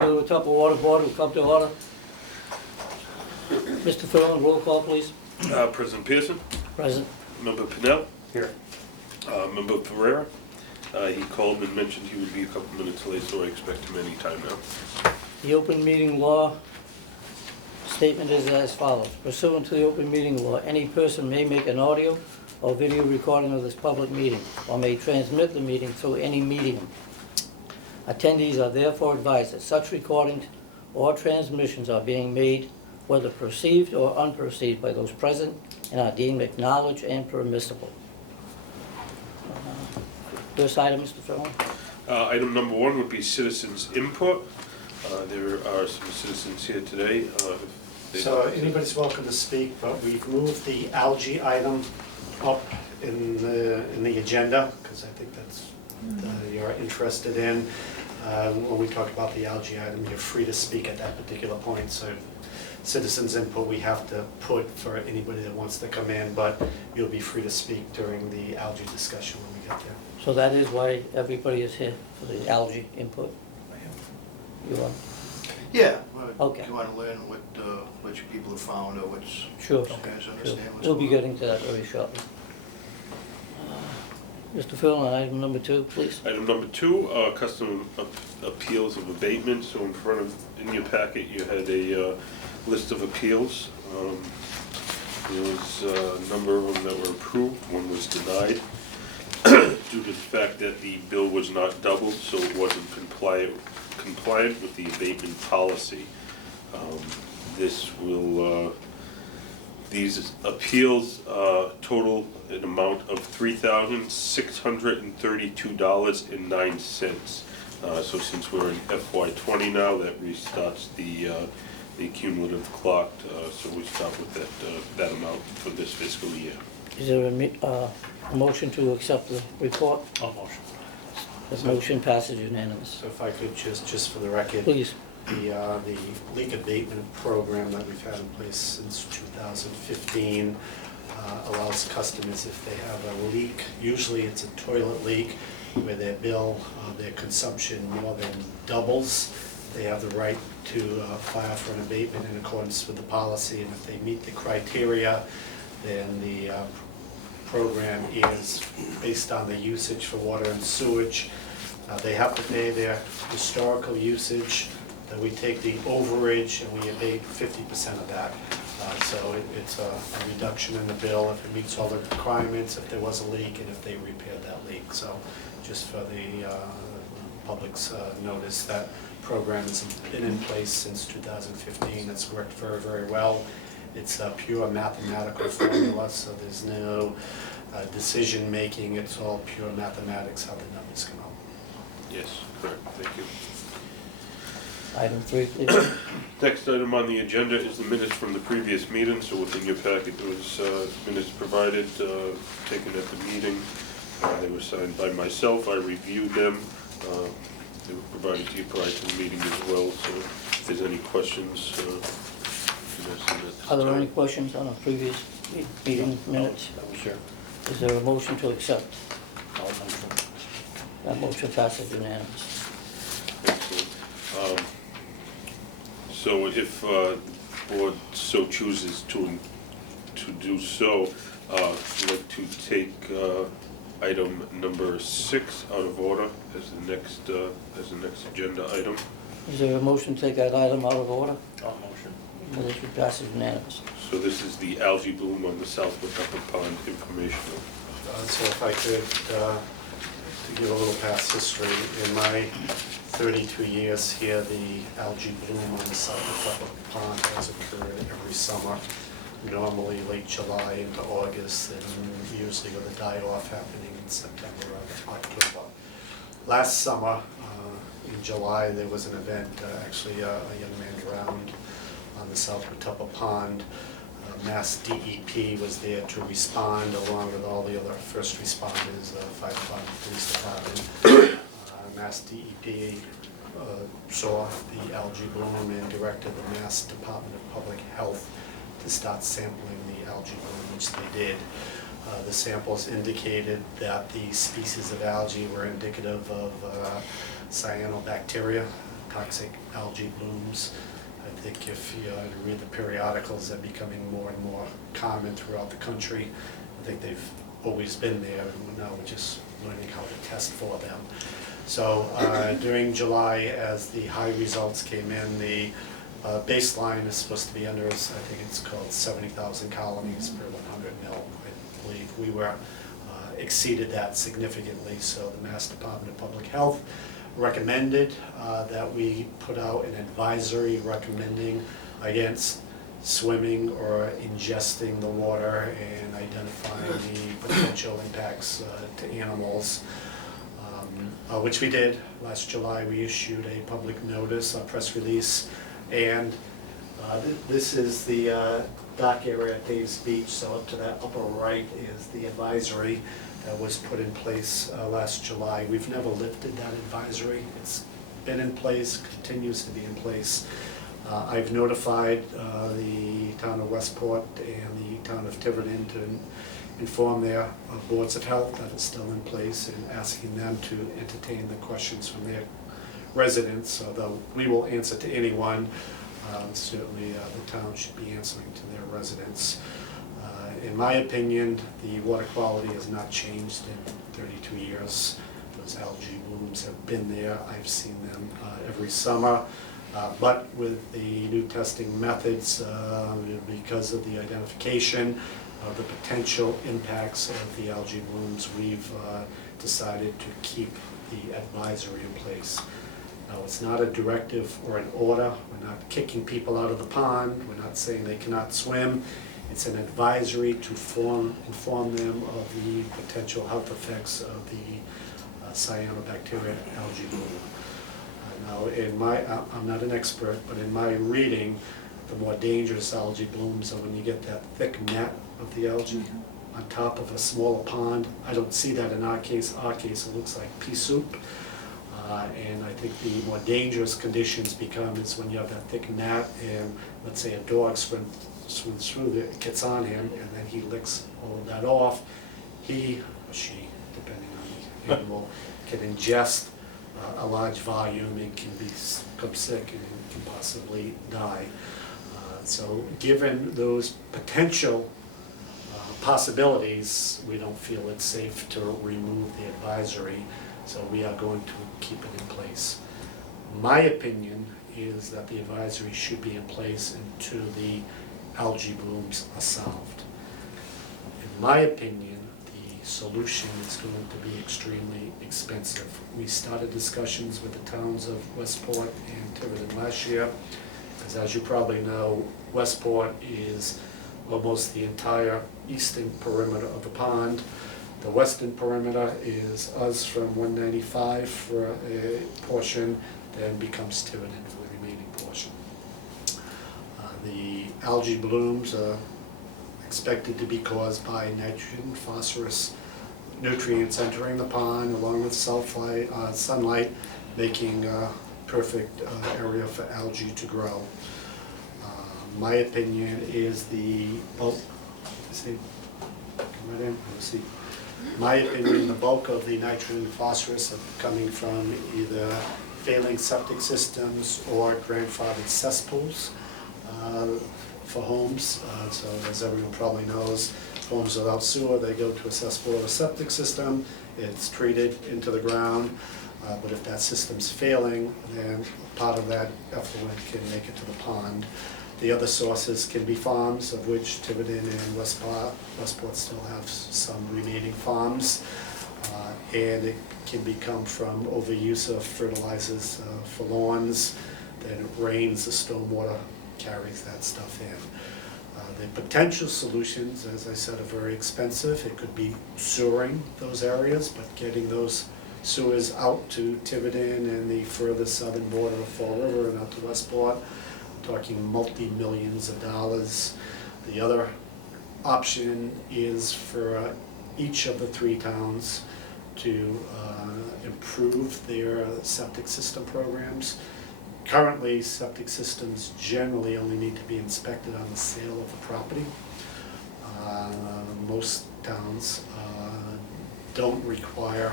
The Watuppa Water Board will come to order. Mr. Furlong, roll call, please. President Pearson, Present. Member Pennell, Here. Member Pereira. He called and mentioned he would be a couple minutes late, so I expect him any time now. The open meeting law statement is as follows. Pursuant to the open meeting law, any person may make an audio or video recording of this public meeting or may transmit the meeting through any medium. Attendees are therefore advised that such recordings or transmissions are being made, whether perceived or unperceived, by those present and are deemed acknowledged and permissible. First item, Mr. Furlong. Item number 1 would be citizens' input. There are some citizens here today. So anybody's welcome to speak, but we've moved the algae item up in the agenda, because I think that's you're interested in. When we talk about the algae item, you're free to speak at that particular point. So citizens' input we have to put for anybody that wants to come in, but you'll be free to speak during the algae discussion when we get there. So that is why everybody is here, for the algae input? You are? Yeah, Okay. you want to learn what you people have found or what's, Sure. you guys Sure. understand what's We'll be going on. getting to that very shortly. Mr. Furlong, item number 2, please. Item number 2, custom appeals of abatement. So in your packet, you had a list of appeals. There was a number of them that were approved, one was denied due to the fact that the bill was not doubled, so it wasn't compliant with the abatement policy. These appeals total an amount of $3,632.09. So since we're in FY20 now, that restarts the cumulative clock. So we start with that amount for this fiscal year. Is there a motion to accept the report? I'll motion. The motion passes unanimous. So if I could just for the record, Please. the leak abatement program that we've had in place since 2015 allows customers, if they have a leak, usually it's a toilet leak, where their bill, their consumption more than doubles, they have the right to file for an abatement in accordance with the policy, and if they meet the criteria, then the program is based on the usage for water and sewage. They have to pay their historical usage. We take the overage and we abate 50% of that. So it's a reduction in the bill if it meets all the requirements, if there was a leak, and if they repaired that leak. So just for the public's notice, that program has been in place since 2015. It's worked very, very well. It's a pure mathematical formula, so there's no decision making. It's all pure mathematics, how the numbers come out. Yes, correct. Thank you. Item 3, please. Next item on the agenda is the minutes from the previous meeting. So within your packet there was minutes provided, taken at the meeting. They were signed by myself. I reviewed them. They were provided to you prior to the meeting as well. So if there's any questions, Are there any questions on the previous meeting minutes? Sure. Is there a motion to accept? That motion passes unanimous. Excellent. So if the board so chooses to do so, I'd like to take item number 6 out of order as the next agenda item. Is there a motion to take that item out of order? I'll motion. Motion passes unanimous. So this is the algae bloom on the South Watuppa Pond informational. So if I could, to give a little past history, in my 32 years here, the algae bloom on the South Watuppa Pond has occurred every summer, normally late July into August, and usually with a die-off happening in September or October. Last summer, in July, there was an event, actually a young man drowned on the South Watuppa Pond. Mass DEP was there to respond along with all the other first responders, fire department, police department. Mass DEP saw the algae bloom and directed the Mass Department of Public Health to start sampling the algae bloom, which they did. The samples indicated that the species of algae were indicative of cyanobacteria toxic algae blooms. I think if you read the periodicals, they're becoming more and more common throughout the country. I think they've always been there, and now we're just learning how to test for them. So during July, as the high results came in, the baseline is supposed to be under, I think it's called 70,000 colonies per 100 mil. I believe we were exceeded that significantly, so the Mass Department of Public Health recommended that we put out an advisory recommending against swimming or ingesting the water and identifying the potential impacts to animals, which we did. Last July we issued a public notice, a press release, and this is the dock area at Dave's Beach, so up to that upper right is the advisory that was put in place last July. We've never lifted that advisory. It's been in place, continues to be in place. I've notified the town of Westport and the town of Tiverton to inform their boards of health that it's still in place, and asking them to entertain the questions from their residents, although we will answer to anyone. Certainly the town should be answering to their residents. In my opinion, the water quality has not changed in 32 years. Those algae blooms have been there. I've seen them every summer. But with the new testing methods, because of the identification of the potential impacts of the algae blooms, we've decided to keep the advisory in place. Now, it's not a directive or an order. We're not kicking people out of the pond. We're not saying they cannot swim. It's an advisory to inform them of the potential health effects of the cyanobacteria algae bloom. Now, I'm not an expert, but in my reading, the more dangerous algae blooms are when you get that thick net of the algae on top of a smaller pond. I don't see that in our case. Our case, it looks like pea soup. And I think the more dangerous conditions become is when you have that thick net, and let's say a dog swims through it, gets on him, and then he licks all of that off. He or she, depending on the animal, can ingest a large volume and can become sick and can possibly die. So given those potential possibilities, we don't feel it's safe to remove the advisory, so we are going to keep it in place. My opinion is that the advisory should be in place until the algae blooms are solved. In my opinion, the solution is going to be extremely expensive. We started discussions with the towns of Westport and Tiverton last year, because as you probably know, Westport is almost the entire eastern perimeter of the pond. The western perimeter is us from 195 for a portion, then becomes Tiverton for the remaining portion. The algae blooms are expected to be caused by nitrogen, phosphorus nutrients entering the pond along with sunlight, making a perfect area for algae to grow. My opinion is the bulk, my opinion, the bulk of the nitrogen and phosphorus are coming from either failing septic systems or grandfathered cesspools for homes. So as everyone probably knows, homes without sewer, they go to a cesspool or a septic system, it's treated into the ground, but if that system's failing, then part of that effluent can make it to the pond. The other sources can be farms, of which Tiverton and Westport still have some remaining farms, and it can become from overuse of fertilizers for lawns. Then it rains, the stormwater carries that stuff in. The potential solutions, as I said, are very expensive. It could be sewering those areas, but getting those sewers out to Tiverton and the further southern border of Fall River and out to Westport, I'm talking multi-millions of dollars. The other option is for each of the three towns to improve their septic system programs. Currently, septic systems generally only need to be inspected on the sale of the property. Most towns don't require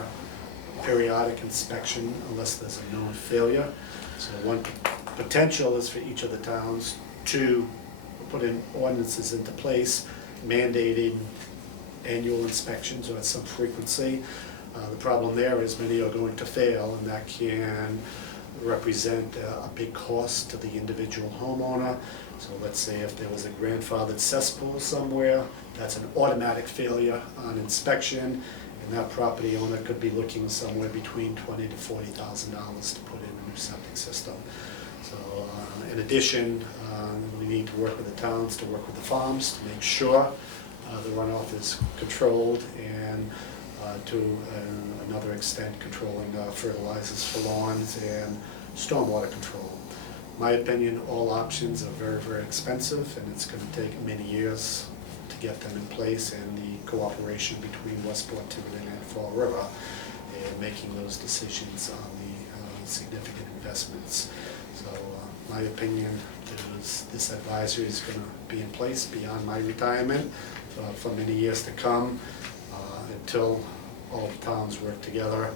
periodic inspection unless there's a known failure. So one potential is for each of the towns to put in ordinances into place mandating annual inspections or at some frequency. The problem there is many are going to fail, and that can represent a big cost to the individual homeowner. So let's say if there was a grandfathered cesspool somewhere, that's an automatic failure on inspection, and that property owner could be looking somewhere between $20,000 to $40,000 to put in a new septic system. So in addition, we need to work with the towns, to work with the farms, to make sure the runoff is controlled, and to another extent controlling fertilizers for lawns and stormwater control. My opinion, all options are very, very expensive, and it's going to take many years to get them in place, and the cooperation between Westport, Tiverton, and Fall River in making those decisions on the significant investments. So my opinion is this advisory is going to be in place beyond my retirement for many years to come, until all the towns work together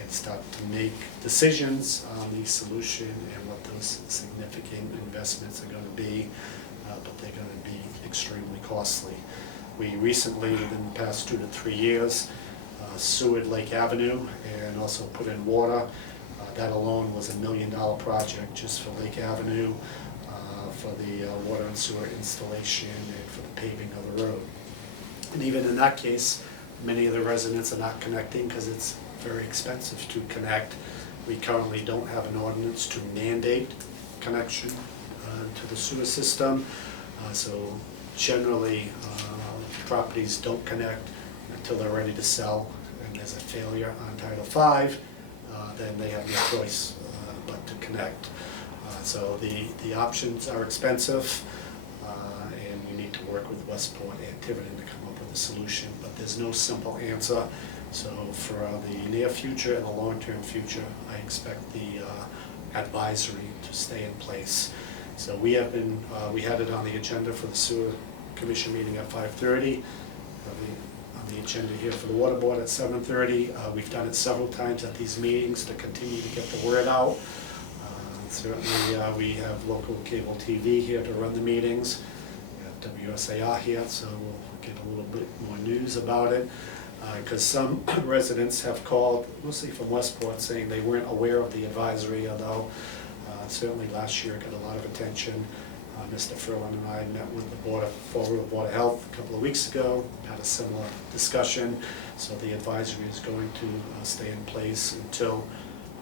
and start to make decisions on the solution and what those significant investments are going to be, but they're going to be extremely costly. We recently, within the past 2 to 3 years, sewered Lake Avenue and also put in water. That alone was $1 million project just for Lake Avenue, for the water and sewer installation and for the paving of the road. And even in that case, many of the residents are not connecting because it's very expensive to connect. We currently don't have an ordinance to mandate connection to the sewer system. So generally, properties don't connect until they're ready to sell, and there's a failure on Title V, then they have no choice but to connect. So the options are expensive, and we need to work with Westport and Tiverton to come up with a solution, but there's no simple answer. So for the near future and the long-term future, I expect the advisory to stay in place. So we have been, we had it on the agenda for the sewer commission meeting at 5:30. On the agenda here for the water board at 7:30. We've done it several times at these meetings to continue to get the word out. Certainly we have local cable TV here to run the meetings. We have WSAR here, so we'll get a little bit more news about it. Because some residents have called, mostly from Westport, saying they weren't aware of the advisory, although certainly last year it got a lot of attention. Mr. Furlan and I met with the Fall River Board of Health a couple of weeks ago, had a similar discussion. So the advisory is going to stay in place until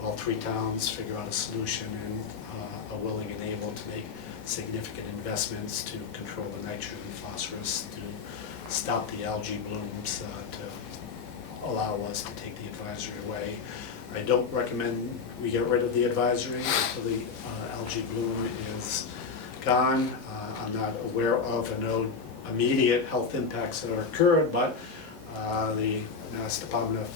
all 3 towns figure out a solution and are willing and able to make significant investments to control the nitrogen and phosphorus, to stop the algae blooms, to allow us to take the advisory away. I don't recommend we get rid of the advisory until the algae bloom is gone. I'm not aware of no immediate health impacts that are occurred, but the Mass Department of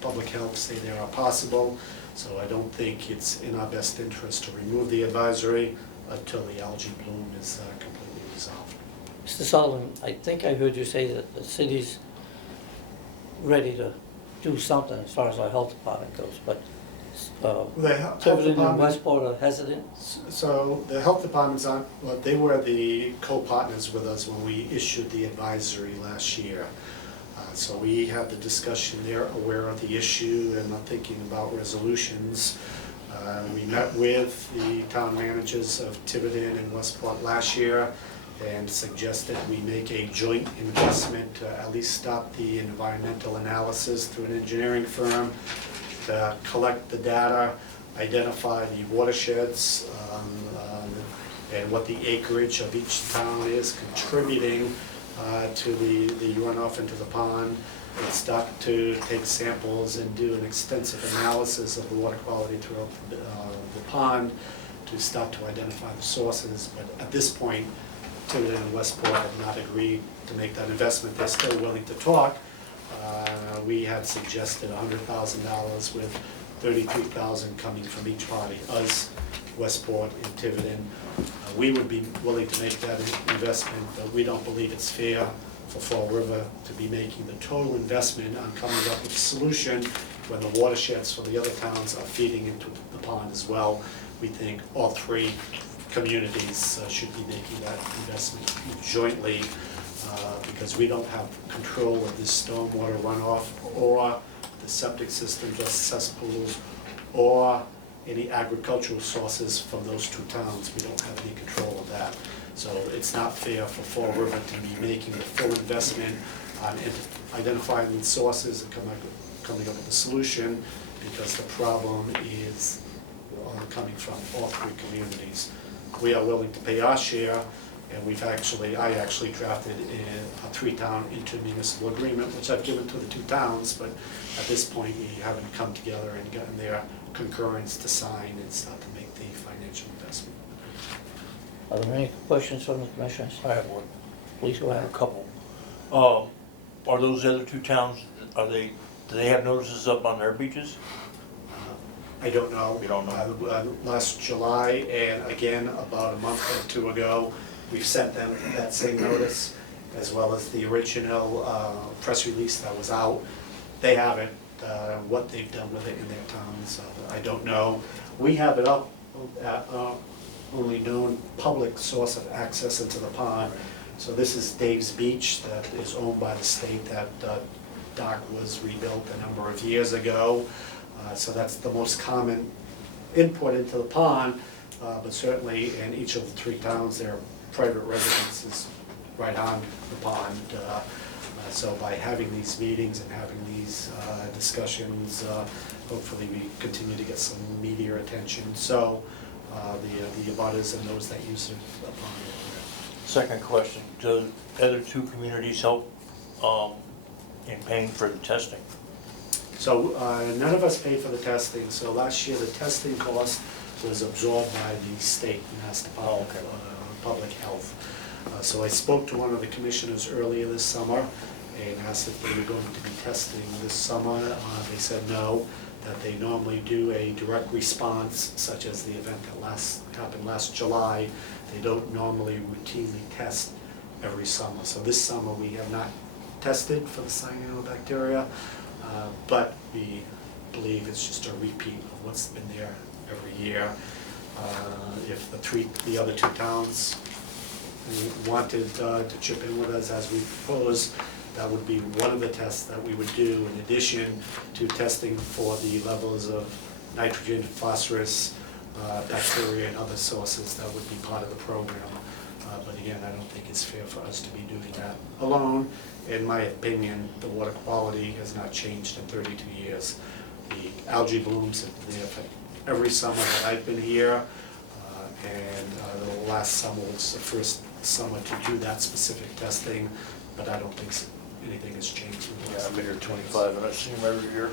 Public Health say they are possible. So I don't think it's in our best interest to remove the advisory until the algae bloom is completely resolved. Mr. Sullivan, I think I heard you say that the city's ready to do something as far as our health department goes, but The health Tiverton and department, Westport are hesitant. so the health department's on, well, they were the co-partners with us when we issued the advisory last year. So we had the discussion, they're aware of the issue and are thinking about resolutions. We met with the town managers of Tiverton and Westport last year and suggested we make a joint investment to at least stop the environmental analysis through an engineering firm, to collect the data, identify the watersheds, and what the acreage of each town is contributing to the runoff into the pond, and start to take samples and do an extensive analysis of the water quality throughout the pond to start to identify the sources. But at this point, Tiverton and Westport have not agreed to make that investment. They're still willing to talk. We had suggested $100,000 with $33,000 coming from each party, us, Westport, and Tiverton. We would be willing to make that investment, but we don't believe it's fair for Fall River to be making the total investment on coming up with a solution when the watersheds for the other towns are feeding into the pond as well, we think all three communities should be making that investment jointly, because we don't have control of this stormwater runoff or the septic systems or cesspools or any agricultural sources from those two towns. We don't have any control of that. So it's not fair for Fall River to be making the full investment on identifying the sources and coming up with a solution, because the problem is coming from all three communities. We are willing to pay our share, and I actually drafted a three-town intermunicipal agreement, which I've given to the two towns, but at this point, we haven't come together and gotten their concurrence to sign and start to make the financial investment. Are there any questions from the commissioners? I have one. Please go I have ahead. a couple. Are those other two towns, do they have notices up on their beaches? I don't know. You don't know? Last July, and again, about a month or two ago, we've sent them that same notice, as well as the original press release that was out. They haven't, what they've done with it in their towns, I don't know. We have it up at only known public source of access into the pond. So this is Dave's Beach that is owned by the state. That dock was rebuilt a number of years ago. So that's the most common input into the pond, but certainly in each of the three towns, there are private residences right on the pond. So by having these meetings and having these discussions, hopefully we continue to get some media attention. So the abutters and those that use the pond. Second question, do other two communities help in paying for the testing? So none of us paid for the testing, so last year the testing cost was absorbed by the state, Mass Department of Public Health. So I spoke to one of the commissioners earlier this summer and asked if they were going to be testing this summer. They said no, that they normally do a direct response, such as the event that happened last July. They don't normally routinely test every summer. So this summer we have not tested for the cyanobacteria. But we believe it's just a repeat of what's been there every year. If the other two towns wanted to chip in with us as we proposed, that would be one of the tests that we would do in addition to testing for the levels of nitrogen, phosphorus, bacteria, and other sources that would be part of the program. But again, I don't think it's fair for us to be doing that alone. In my opinion, the water quality has not changed in 32 years. The algae blooms have been there for every summer that I've been here, and the last summer was the first summer to do that specific testing, but I don't think anything has changed. Yeah, I've been here 25 and I see them every year.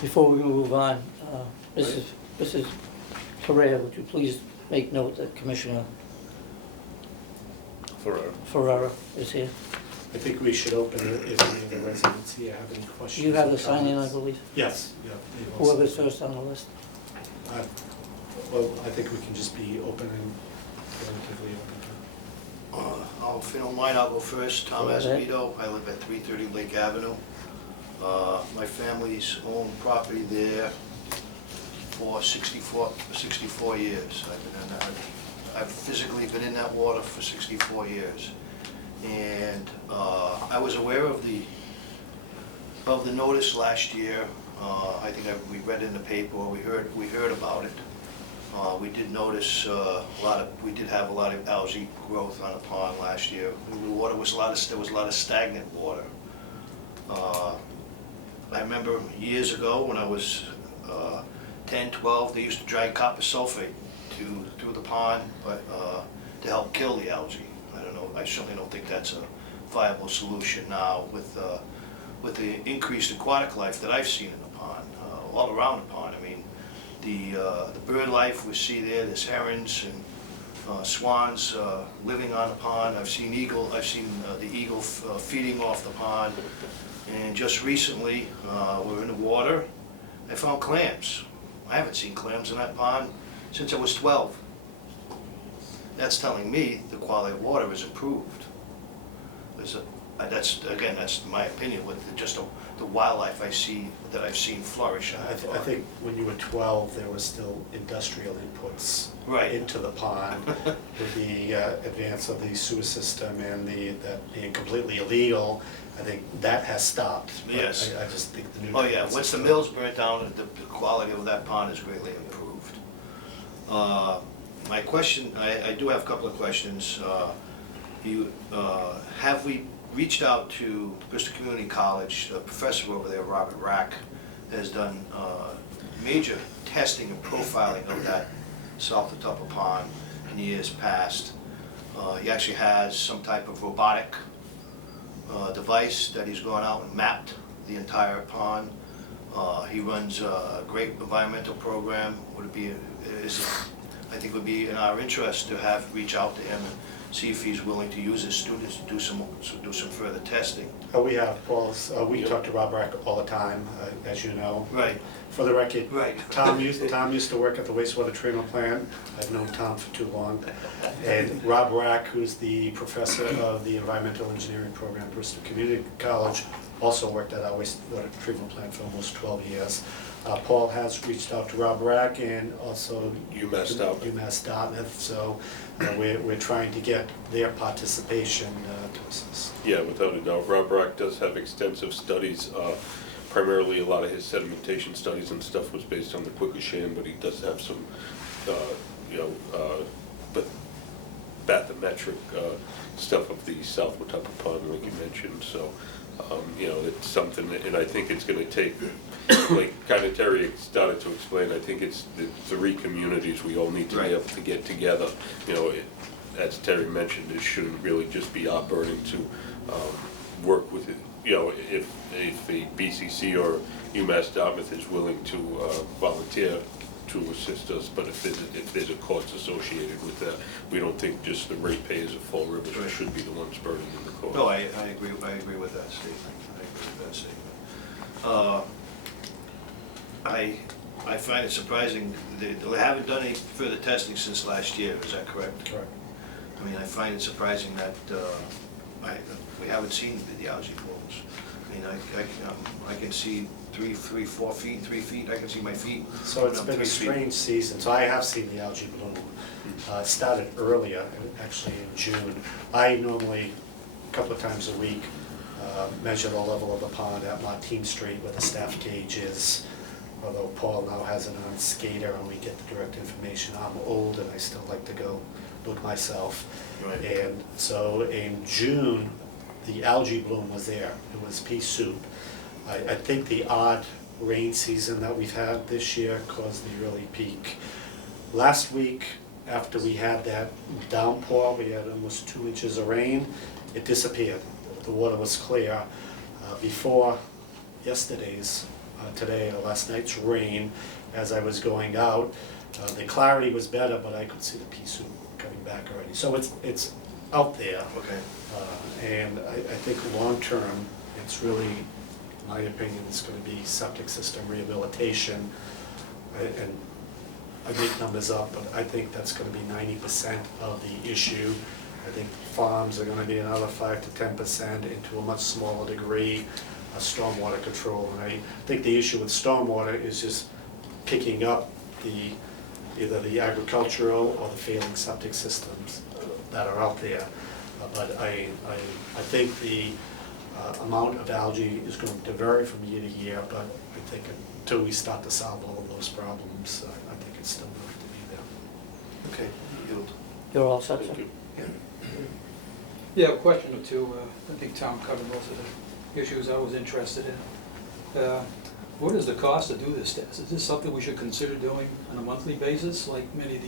Before we move on, Mrs. Correa, would you please make note that Commissioner Ferrara is here? I think we should open it if any of the residents here have any questions. You have or the sign-in, I comments. believe? Yes, yeah. they've also- Whoever's first on the list. Well, I think we can just be open and relatively open. If you don't mind, I'll go first. Tom Go ahead. Esposito, I live at 330 Lake Avenue. My family's owned property there for 64 years. I've physically been in that water for 64 years. And I was aware of the notice last year. I think we read in the paper, or we heard about it. We did notice we did have a lot of algae growth on the pond last year. The water was there was a lot of stagnant water. I remember years ago when I was 10, 12, they used to drag copper sulfate through the pond, but to help kill the algae. I don't know. I certainly don't think that's a viable solution now with the increased aquatic life that I've seen in the pond, all around the pond. I mean, the bird life we see there's herons and swans living on the pond. I've seen the eagle feeding off the pond. And just recently, we're in the water, I found clams. I haven't seen clams in that pond since I was 12. That's telling me the quality of water has improved. that's my opinion with just the wildlife that I've seen flourish. I think when you were 12, there was still industrial inputs Right. into the pond with the advance of the sewer system and that being completely illegal. I think that has stopped. But Yes. I just think the new. Oh, yeah, once the mill's burnt down, the quality of that pond is greatly improved. My question, I do have a couple of questions. Have we reached out to Bristol Community College? The professor over there, Robert Rack, has done major testing and profiling of that South Watuppa pond in years past. He actually has some type of robotic device that he's gone out and mapped the entire pond. He runs a great environmental program. I think it would be in our interest to reach out to him and see if he's willing to use his students to do some further testing. We have, Paul's, we talk to Rob Rack all the time, as you know. Right. For the record, Right. Tom used to work at the wastewater treatment plant. I've known Tom for too long. And Rob Rack, who's the professor of the environmental engineering program at Bristol Community College, also worked at our wastewater treatment plant for almost 12 years. Paul has reached out to Rob Rack and also UMass Dartmouth, so we're trying to get their participation to assist. Yeah, without a doubt. Rob Rock does have extensive studies. Primarily, a lot of his sedimentation studies and stuff was based on the Quikasham, but he does have some, but bathymetric stuff of the South Watuppa Pond, like you mentioned. So, it's something, and I think it's going to take, like kind of Terry started to explain, I think it's the 3 communities we all need to be able to get together. As Terry mentioned, it shouldn't really just be our burden to work with it. If a BCC or UMass Dartmouth is willing to volunteer to assist us, but if there's a cost associated with that, we don't think just the ratepayers of Fall River should be the ones burdening the cost. No, I agree with that statement. I find it surprising, they haven't done any further testing since last year, is that correct? Correct. I mean, I find it surprising that we haven't seen the algae blooms. I mean, I can see 3, 4 feet, 3 feet, I can see my feet. So it's when I'm been a 3 feet. strange season, so I have seen the algae bloom. It started earlier, actually in June. I normally, a couple of times a week, measure the level of the pond at Martine Street where the staff gauge is. Although Paul now has an on skater and we get the direct information. I'm old and I still like to go look myself. Right. And so in June, the algae bloom was there. It was pea soup. I think the odd rain season that we've had this year caused the early peak. Last week, after we had that downpour, we had almost 2 inches of rain, it disappeared. The water was clear. Before yesterday's, today or last night's rain, as I was going out, the clarity was better, but I could see the pea soup coming back already. So it's out there. Okay. And I think long-term, it's really, in my opinion, it's going to be septic system rehabilitation. And I make numbers up, but I think that's going to be 90% of the issue. I think farms are going to be another 5 to 10%, into a much smaller degree, stormwater control. And I think the issue with stormwater is just picking up either the agricultural or the failing septic systems that are out there. But I think the amount of algae is going to vary from year to year, but I think until we start to solve all of those problems, I think it's still going to be there. Okay, yield. You're all set, sir? Thank you. Yeah, a question or two. I think Tom covered most of the issues I was interested in. What is the cost to do this test? Is this something we should consider doing on a monthly basis, like many of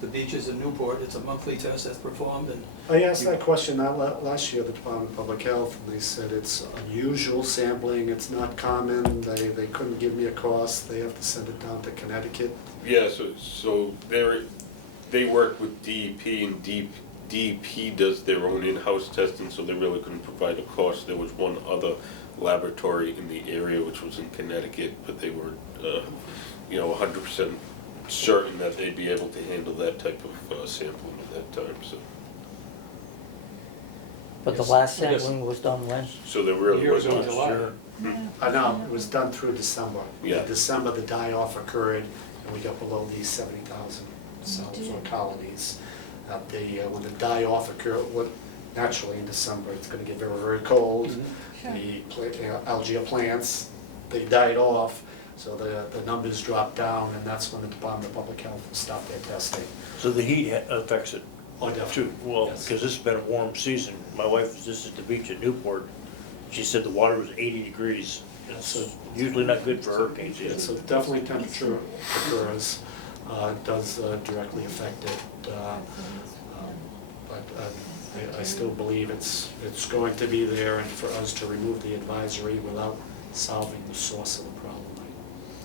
the beaches in Newport? It's a monthly test that's performed, and I asked that question last year, the Department of Public Health, and they said it's unusual sampling, it's not common, they couldn't give me a cost, they have to send it down to Connecticut. Yeah, so they work with DEP, and DEP does their own in-house testing, so they really couldn't provide a cost. There was one other laboratory in the area, which was in Connecticut, but they were, 100% certain that they'd be able to handle that type of sampling at that time, so. But the Yes. last Yes. sampling was done when? So there really Years wasn't ago, much. July. No, it was done through December. Yeah. In December, the die-off occurred, and we got below these 70,000 cells or colonies. When the die-off occurred, naturally in December, it's gonna get very, very cold. The algae plants, they died off, so the numbers dropped down, and that's when the Department of Public Health will stop their testing. So the heat affects it Oh, too, definitely. well, Yes. because this has been a warm season. My wife was just at the beach at Newport. She said the water was 80 degrees. It's usually not good for hurricane Yeah, so season. definitely temperature occurs, does directly affect it. But I still believe it's going to be there, and for us to remove the advisory without solving the source of the problem,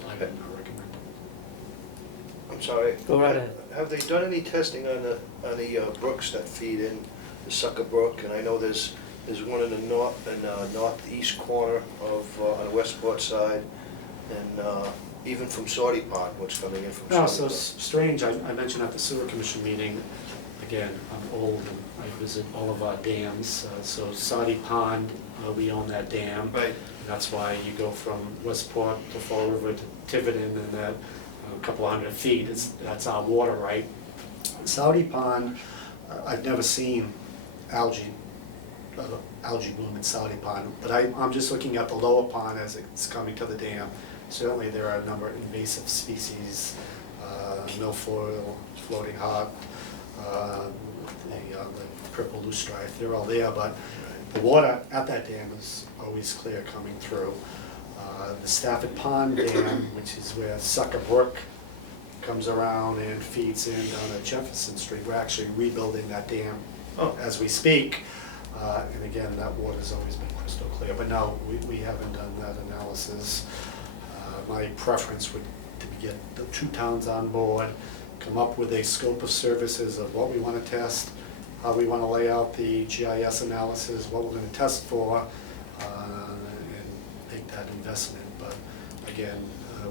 I would not recommend it. I'm sorry. Go right ahead. Have they done any testing on the brooks that feed in the Sucker Brook? And I know there's one in the northeast corner of, on the Westport side, and even from Saudi Pond, what's coming in from No, Saudi so Pond. strange, I mentioned at the sewer commission meeting, again, I'm old and I visit all of our dams. So Saudi Pond, we own that dam. Right. That's why you go from Westport to Fall River to Tiverton, and that a couple of 100 feet, that's our water right. Saudi Pond, I've never seen algae bloom in Saudi Pond, but I'm just looking at the lower pond as it's coming to the dam. Certainly there are a number of invasive species, milfoil, floating hawk, the purple loosestrife, they're all there, but the water at that dam is always clear coming through. The Stafford Pond Dam, which is where Sucker Brook comes around and feeds in down at Jefferson Street, we're actually rebuilding that dam Oh. as we speak. And again, that water's always been crystal clear, but no, we haven't done that analysis. My preference would to get the two towns on board, come up with a scope of services of what we want to test, how we want to lay out the GIS analysis, what we're going to test for, and make that investment. But again,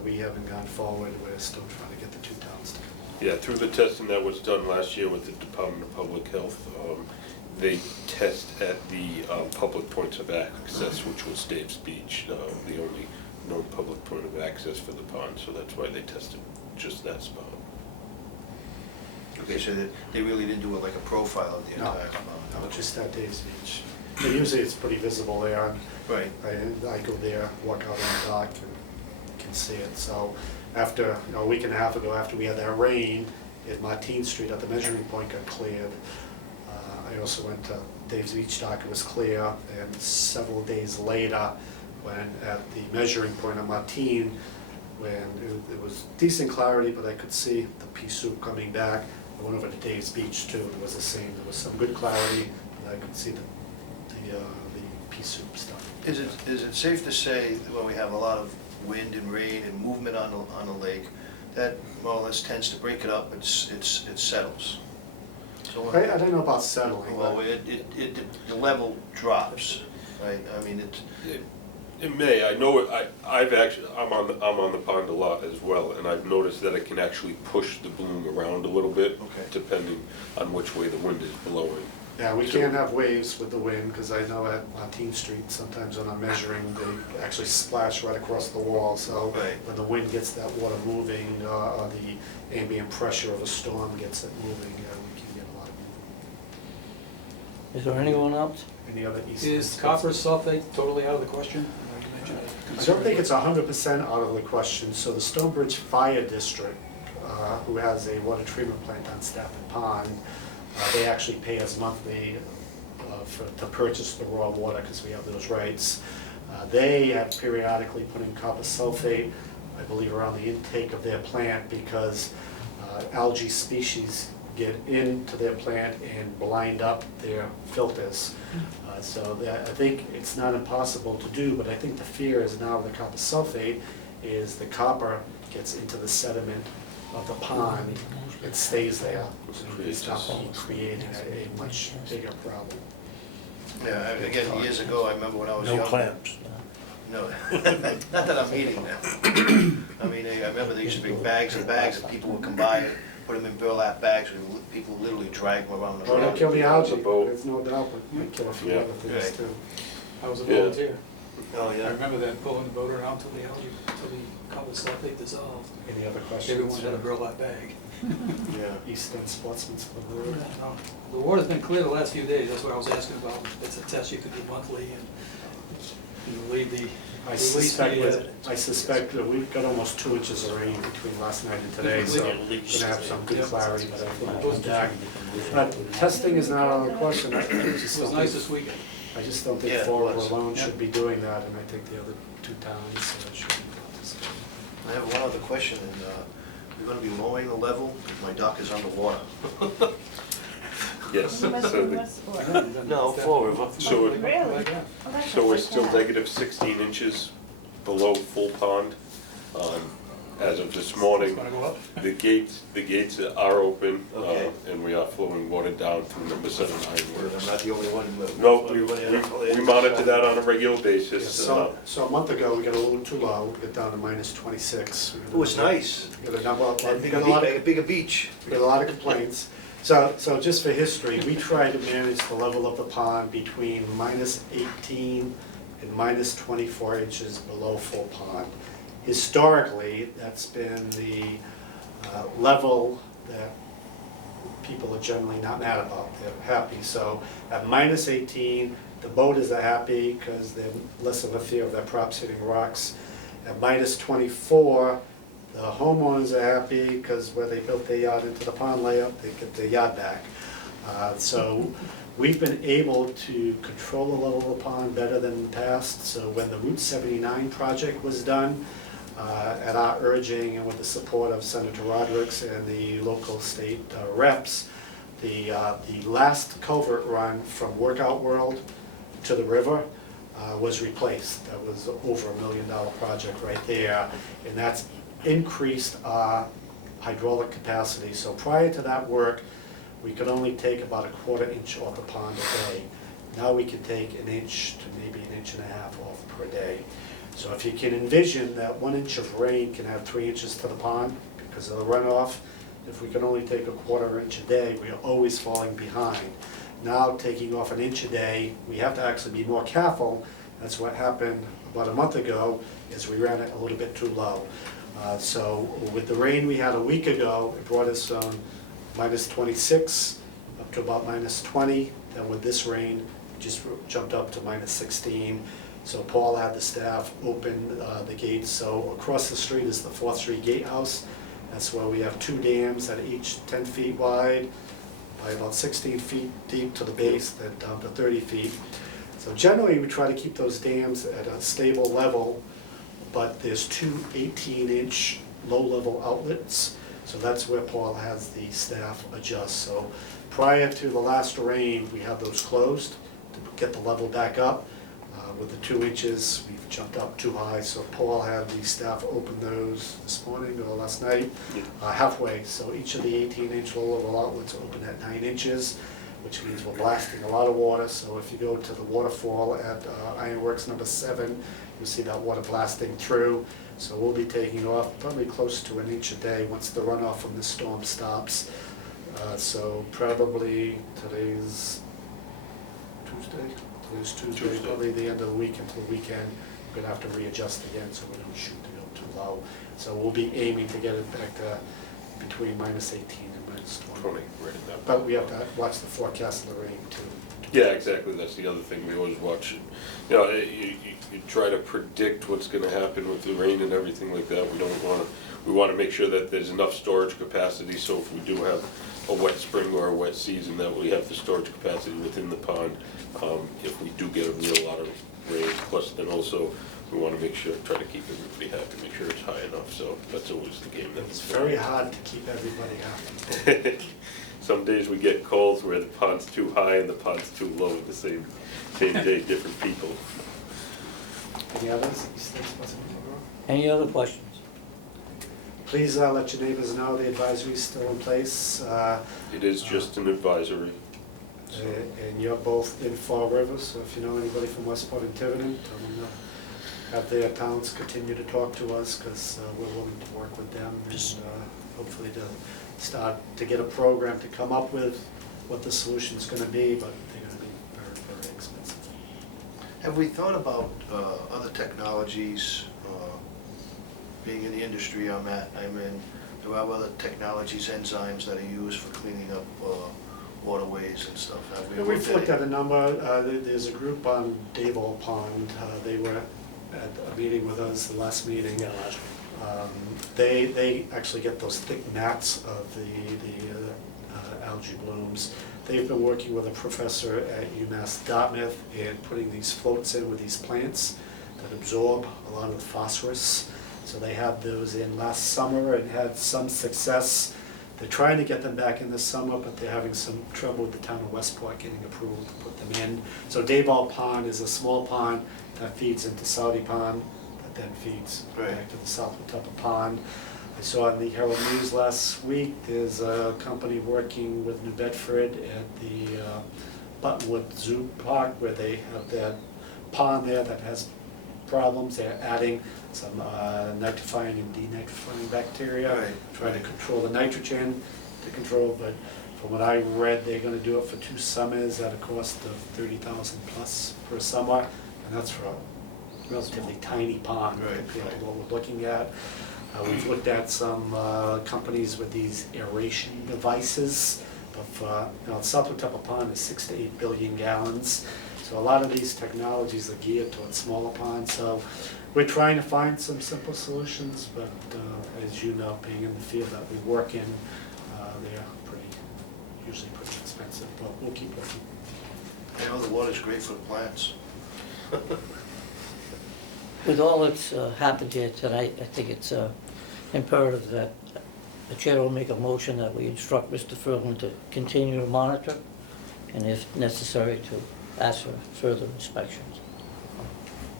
we haven't gone forward, we're still trying to get the two towns to come on. Yeah, through the testing that was done last year with the Department of Public Health, they test at the public points of access, which was Dave's Beach, the only known public point of access for the pond, so that's why they tested just that spot. Okay, so they really didn't do it like a profile of the No, entire pond? no, just that Dave's Beach. And usually it's pretty visible there. Right. I go there, walk out on the dock and can see it. So after, a week and a half ago, after we had that rain, at Martine Street at the measuring point got cleared. I also went to Dave's Beach dock, it was clear, and several days later, when at the measuring point on Martine, when it was decent clarity, but I could see the pea soup coming back. I went over to Dave's Beach too, it was the same, there was some good clarity, and I could see the pea soup stuff. Is it safe to say that when we have a lot of wind and rain and movement on the lake, that more or less tends to break it up, it settles? So I don't know about settling, well, but the level drops, right? I mean, It may, I know, I've actually, I'm on the pond a lot as well, and I've noticed that it can actually push the bloom around a little bit, Okay. depending on which way the wind is blowing. yeah, we can't have waves with the wind, because I know at Martine Street, sometimes when I'm measuring, they actually splash right across the wall, so Right. when the wind gets that water moving, or the ambient pressure of a storm gets it moving, we can get a lot of movement. Is there anyone else? Any other east? Is copper sulfate totally out of the question? Like you mentioned, I don't think it's 100% out of the question. So the Stonebridge Fire District, who has a water treatment plant on Stafford Pond, they actually pay us monthly to purchase the raw water, because we have those rights. They have periodically put in copper sulfate, I believe, around the intake of their plant, because algae species get into their plant and blind up their filters. So I think it's not impossible to do, but I think the fear is now the copper sulfate is the copper gets into the sediment of the pond, it stays there. So you stop creating a much bigger problem. yeah, again, years ago, I remember when I was young. No clamps. No, not that I'm eating now. I mean, I remember they used to bring bags and bags, and people would come by put them in burlap bags, and people literally drag them around the Well, it'll road. kill the algae, boat. there's no doubt, but it might kill a few Yeah. other things Right. too. I was a Yeah. volunteer. Oh, I yeah. remember that, pulling the boat around till the algae, till the color stuff they dissolved. Any other questions? Everyone had a burlap bag. Yeah. East End Sportsman's Club. No, the water's been clear the last few days, that's what I was asking about. It's a test you could do monthly and you leave the, I release suspect, the, I suspect that we've got almost 2 inches of rain between last night and today, so we're gonna have some good clarity, but I think we'll come back. Testing is not out of the question. I it just was don't nice think- this weekend. I just don't think Yeah, it Fall River was. alone Yeah. should be doing that, and I think the other 2 towns should be participating. I have one other question, and we're gonna be lowering the level, my dock is underwater. Yes, so the, No, Fall River. So it- Really? Yeah. Oh, that's so we're just still like that. negative 16 inches below full pond. As of this morning, Wanna go up? the gates are open, Okay. and we are flowing water down through number 7 I'm ironworks. not the only one. No, Everybody else- we monitor that on a regular Yeah, basis. So a month ago, we got a little too low, we got down to minus 26. We got It was a- nice. We got a number, And we got a lot of, bigger beach. we got a lot of complaints. So just for history, we try to manage the level of the pond between minus 18 and minus 24 inches below full pond. Historically, that's been the level that people are generally not mad about, they're happy. So at minus 18, the boaters are happy because they're less of a fear of their props hitting rocks. At minus 24, the homeowners are happy because where they built their yard into the pond layup, they get their yard back. So we've been able to control the level of the pond better than in the past. So when the Route 79 project was done, at our urging and with the support of Senator Rodericks and the local state reps, the last culvert run from Workout World to the river was replaced. That was over $1 million project right there, and that's increased our hydraulic capacity. So prior to that work, we could only take about a 1/4 inch off the pond a day. Now we can take 1 inch to maybe 1.5 inches off per day. So if you can envision that 1 inch of rain can add 3 inches to the pond because of the runoff, if we can only take a 1/4 inch a day, we are always falling behind. Now taking off 1 inch a day, we have to actually be more careful. That's what happened about a month ago, is we ran it a little bit too low. So with the rain we had a week ago, it brought us from minus 26 up to about minus 20. Then with this rain, it just jumped up to minus 16. So Paul had the staff open the gates. So across the street is the 4th Street Gatehouse. That's where we have 2 dams that are each 10 feet wide by about 16 feet deep to the base, then down to 30 feet. So generally, we try to keep those dams at a stable level, but there's 2 18-inch low-level outlets. So that's where Paul has the staff adjust. So prior to the last rain, we had those closed to get the level back up. With the 2 inches, we've jumped up too high, so Paul had the staff open those this morning or last night, halfway. So each of the 18-inch low-level outlets are open at 9 inches, which means we're blasting a lot of water. So if you go to the waterfall at Ironworks number 7, you'll see that water blasting through. So we'll be taking off probably close to 1 inch a day once the runoff from the storm stops. So probably today's Tuesday. Today's Tuesday, probably the end of the week until the weekend. We're gonna have to readjust again so we don't shoot to go too low. So we'll be aiming to get it back to between minus 18 and minus 20. 20, right in that. But we have to watch the forecast of the rain too. Yeah, exactly, that's the other thing we always watch. You know, you try to predict what's gonna happen with the rain and everything like that. We wanna make sure that there's enough storage capacity, so if we do have a wet spring or a wet season, that we have the storage capacity within the pond, if we do get a real lot of rain. Plus then also, we wanna make sure, try to keep everybody happy, make sure it's high enough, so that's always the game. It's very hard to keep everybody happy. Some days we get calls where the pond's too high and the pond's too low the same day, different people. Any others? East End Sportsman's Club? Any other questions? Please let your neighbors know the advisory is still in place. It is just an advisory. And you're both in Fall River, so if you know anybody from Westport and Tiverton, tell them to have their towns continue to talk to us, because we're willing to work with them and Just- hopefully to start to get a program to come up with what the solution's gonna be, but they're gonna be very, very expensive. Have we thought about other technologies, being in the industry I'm in, there are other technologies, enzymes that are used for cleaning up waterways and stuff? Have we We've looked at a number, there's a group on Davol Pond, they were at a meeting with us, the last meeting. Yeah, last They actually get those thick mats of the algae blooms. They've been working with a professor at UMass Dartmouth and putting these floats in with these plants that absorb a lot of the phosphorus. So they had those in last summer and had some success. They're trying to get them back in this summer, but they're having some trouble with the town of Westport getting approval to put them in. So Davol Pond is a small pond that feeds into Saudi Pond, that then feeds back to the South Watuppa Pond. I saw in the Herald News last week, there's a company working with New Bedford at the Buttonwood Zoo Park where they have that pond there that has problems. They're adding some nitrifying and denitrifying bacteria, Right. trying to control the nitrogen to control, but from what I read, they're gonna do it for 2 summers at a cost of $30,000 plus per summer, and that's for a relatively tiny pond Right, compared right. to what we're looking at. We've looked at some companies with these aeration devices, but South Watuppa Pond is 6 to 8 billion gallons. So a lot of these technologies are geared towards smaller ponds. So we're trying to find some simple solutions, but as you know, being in the field that we work in, they're usually pretty expensive, but we'll keep looking. I know the water's great for the plants. With all that's happened here tonight, I think it's imperative that the chair will make a motion that we instruct Mr. Furlan to continue to monitor, and if necessary, to ask for further inspections.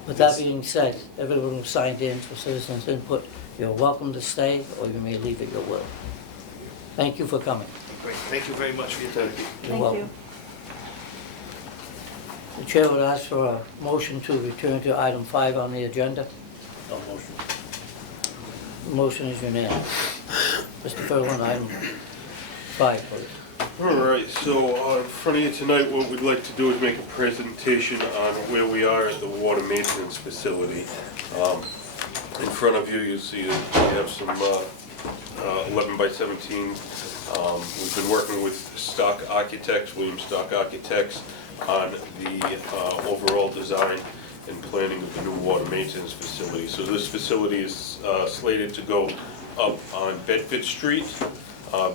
With that being said, everyone who signed in for citizens' input, you're welcome to stay, or you may leave at your will. Thank you for coming. Great, thank you very much for your time. You're welcome. The chair would ask for a motion to return to item 5 on the agenda. No motion. The motion is unanimous. Mr. Furlan, item 5, please. All right, so in front of you tonight, what we'd like to do is make a presentation on where we are at the water maintenance facility. In front of you, you'll see that we have some 11 by 17. We've been working with Stock Architects, William Stock Architects, on the overall design and planning of the new water maintenance facility. So this facility is slated to go up on Bedford Street,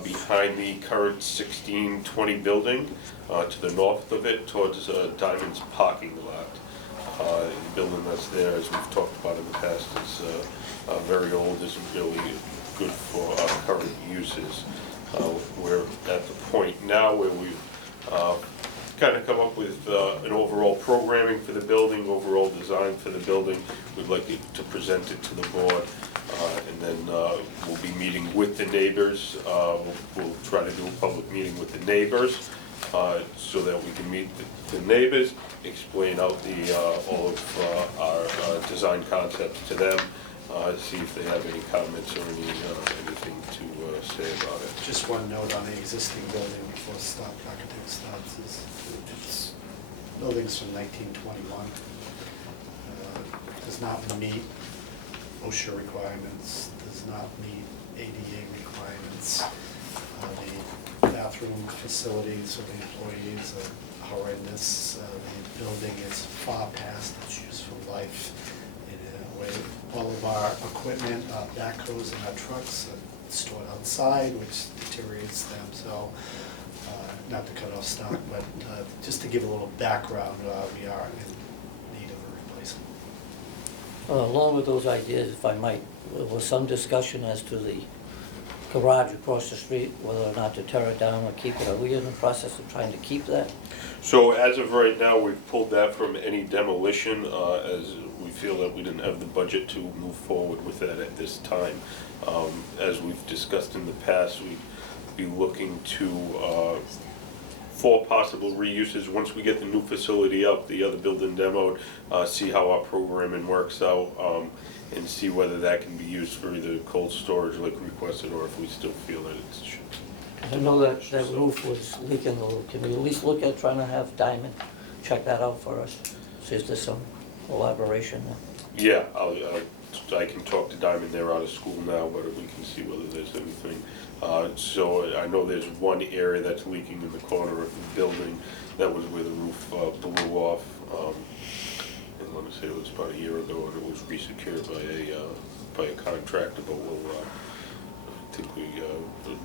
behind the current 1620 building, to the north of it towards Diamond's parking lot. The building that's there, as we've talked about in the past, is very old, isn't really good for our current uses. We're at the point now where we've kind of come up with an overall programming for the building, overall design for the building. We'd like to present it to the board, and then we'll be meeting with the neighbors. We'll try to do a public meeting with the neighbors, so that we can meet the neighbors, explain out all of our design concepts to them, see if they have any comments or anything to say about it. Just one note on the existing building before Stock Architect starts is it's building's from 1921. Does not meet OSHA requirements, does not meet ADA requirements. The bathroom facilities for the employees are horrendous. The building is far past its useful life. All of our equipment, our backhoes and our trucks are stored outside, which deteriorates them. So, not to cut off stock, but just to give a little background, we are in need of a replacement. Along with those ideas, if I might, there was some discussion as to the garage across the street, whether or not to tear it down or keep it. Are we in the process of trying to keep that? So as of right now, we've pulled that from any demolition, as we feel that we didn't have the budget to move forward with that at this time. As we've discussed in the past, we'd be looking to for possible reuses, once we get the new facility up, the other building demoed, see how our programming works out, and see whether that can be used for either cold storage like requested, or if we still feel that it should. I know that roof was leaking a little. Can we at least look at trying to have Diamond check that out for us? See if there's some elaboration there. Yeah, I can talk to Diamond, they're out of school now, but we can see whether there's anything. So I know there's one area that's leaking in the corner of the building, that was where the roof blew off. I want to say it was about a year ago, and it was resecured by a contractor, but I think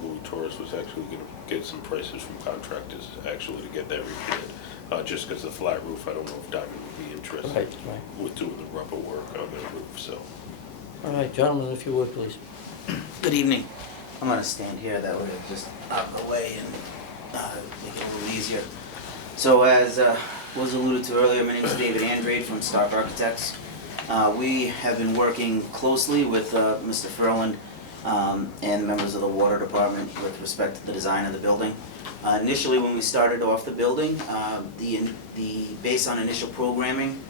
Louis Torres was actually gonna get some prices from contractors actually to get that repaired. Just because the flat roof, I don't know if Diamond would be interested Right. with doing the rubber work on their roof, so. All right, gentlemen, if you would, please. Good evening. I'm gonna stand here, that way just out of the way and make it a little easier. So as was alluded to earlier, my name is David Andrade from Stark Architects. We have been working closely with Mr. Furland and members of the Water Department with respect to the design of the building. Initially, when we started off the building, based on initial programming,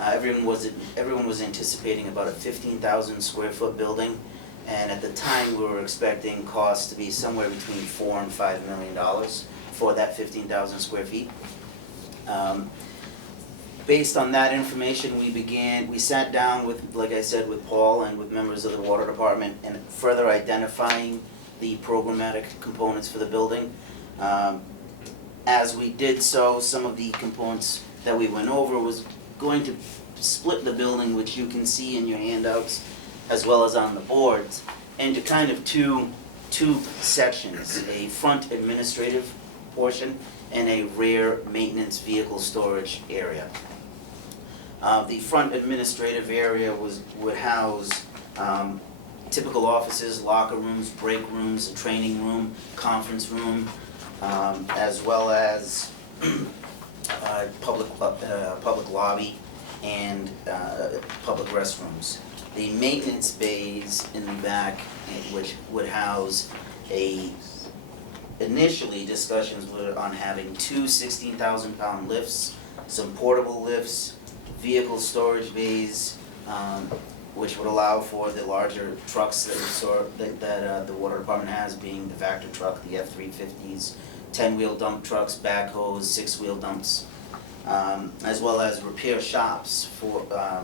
everyone was anticipating about a 15,000 square foot building, and at the time we were expecting costs to be somewhere between $4 and $5 million for that 15,000 square feet. Based on that information, we sat down with, like I said, with Paul and with members of the Water Department, and further identifying the programmatic components for the building. As we did so, some of the components that we went over was going to split the building, which you can see in your handouts, as well as on the boards, into kind of two sections, a front administrative portion and a rear maintenance vehicle storage area. The front administrative area would house typical offices, locker rooms, break rooms, a training room, conference room, as well as public lobby and public restrooms. The maintenance bays in the back, which would house initially discussions were on having two 16,000-pound lifts, some portable lifts, vehicle storage bays, which would allow for the larger trucks that the Water Department has, being the Vector truck, the F-350s, 10-wheel dump trucks, backhoes, 6-wheel dumps, as well as repair shops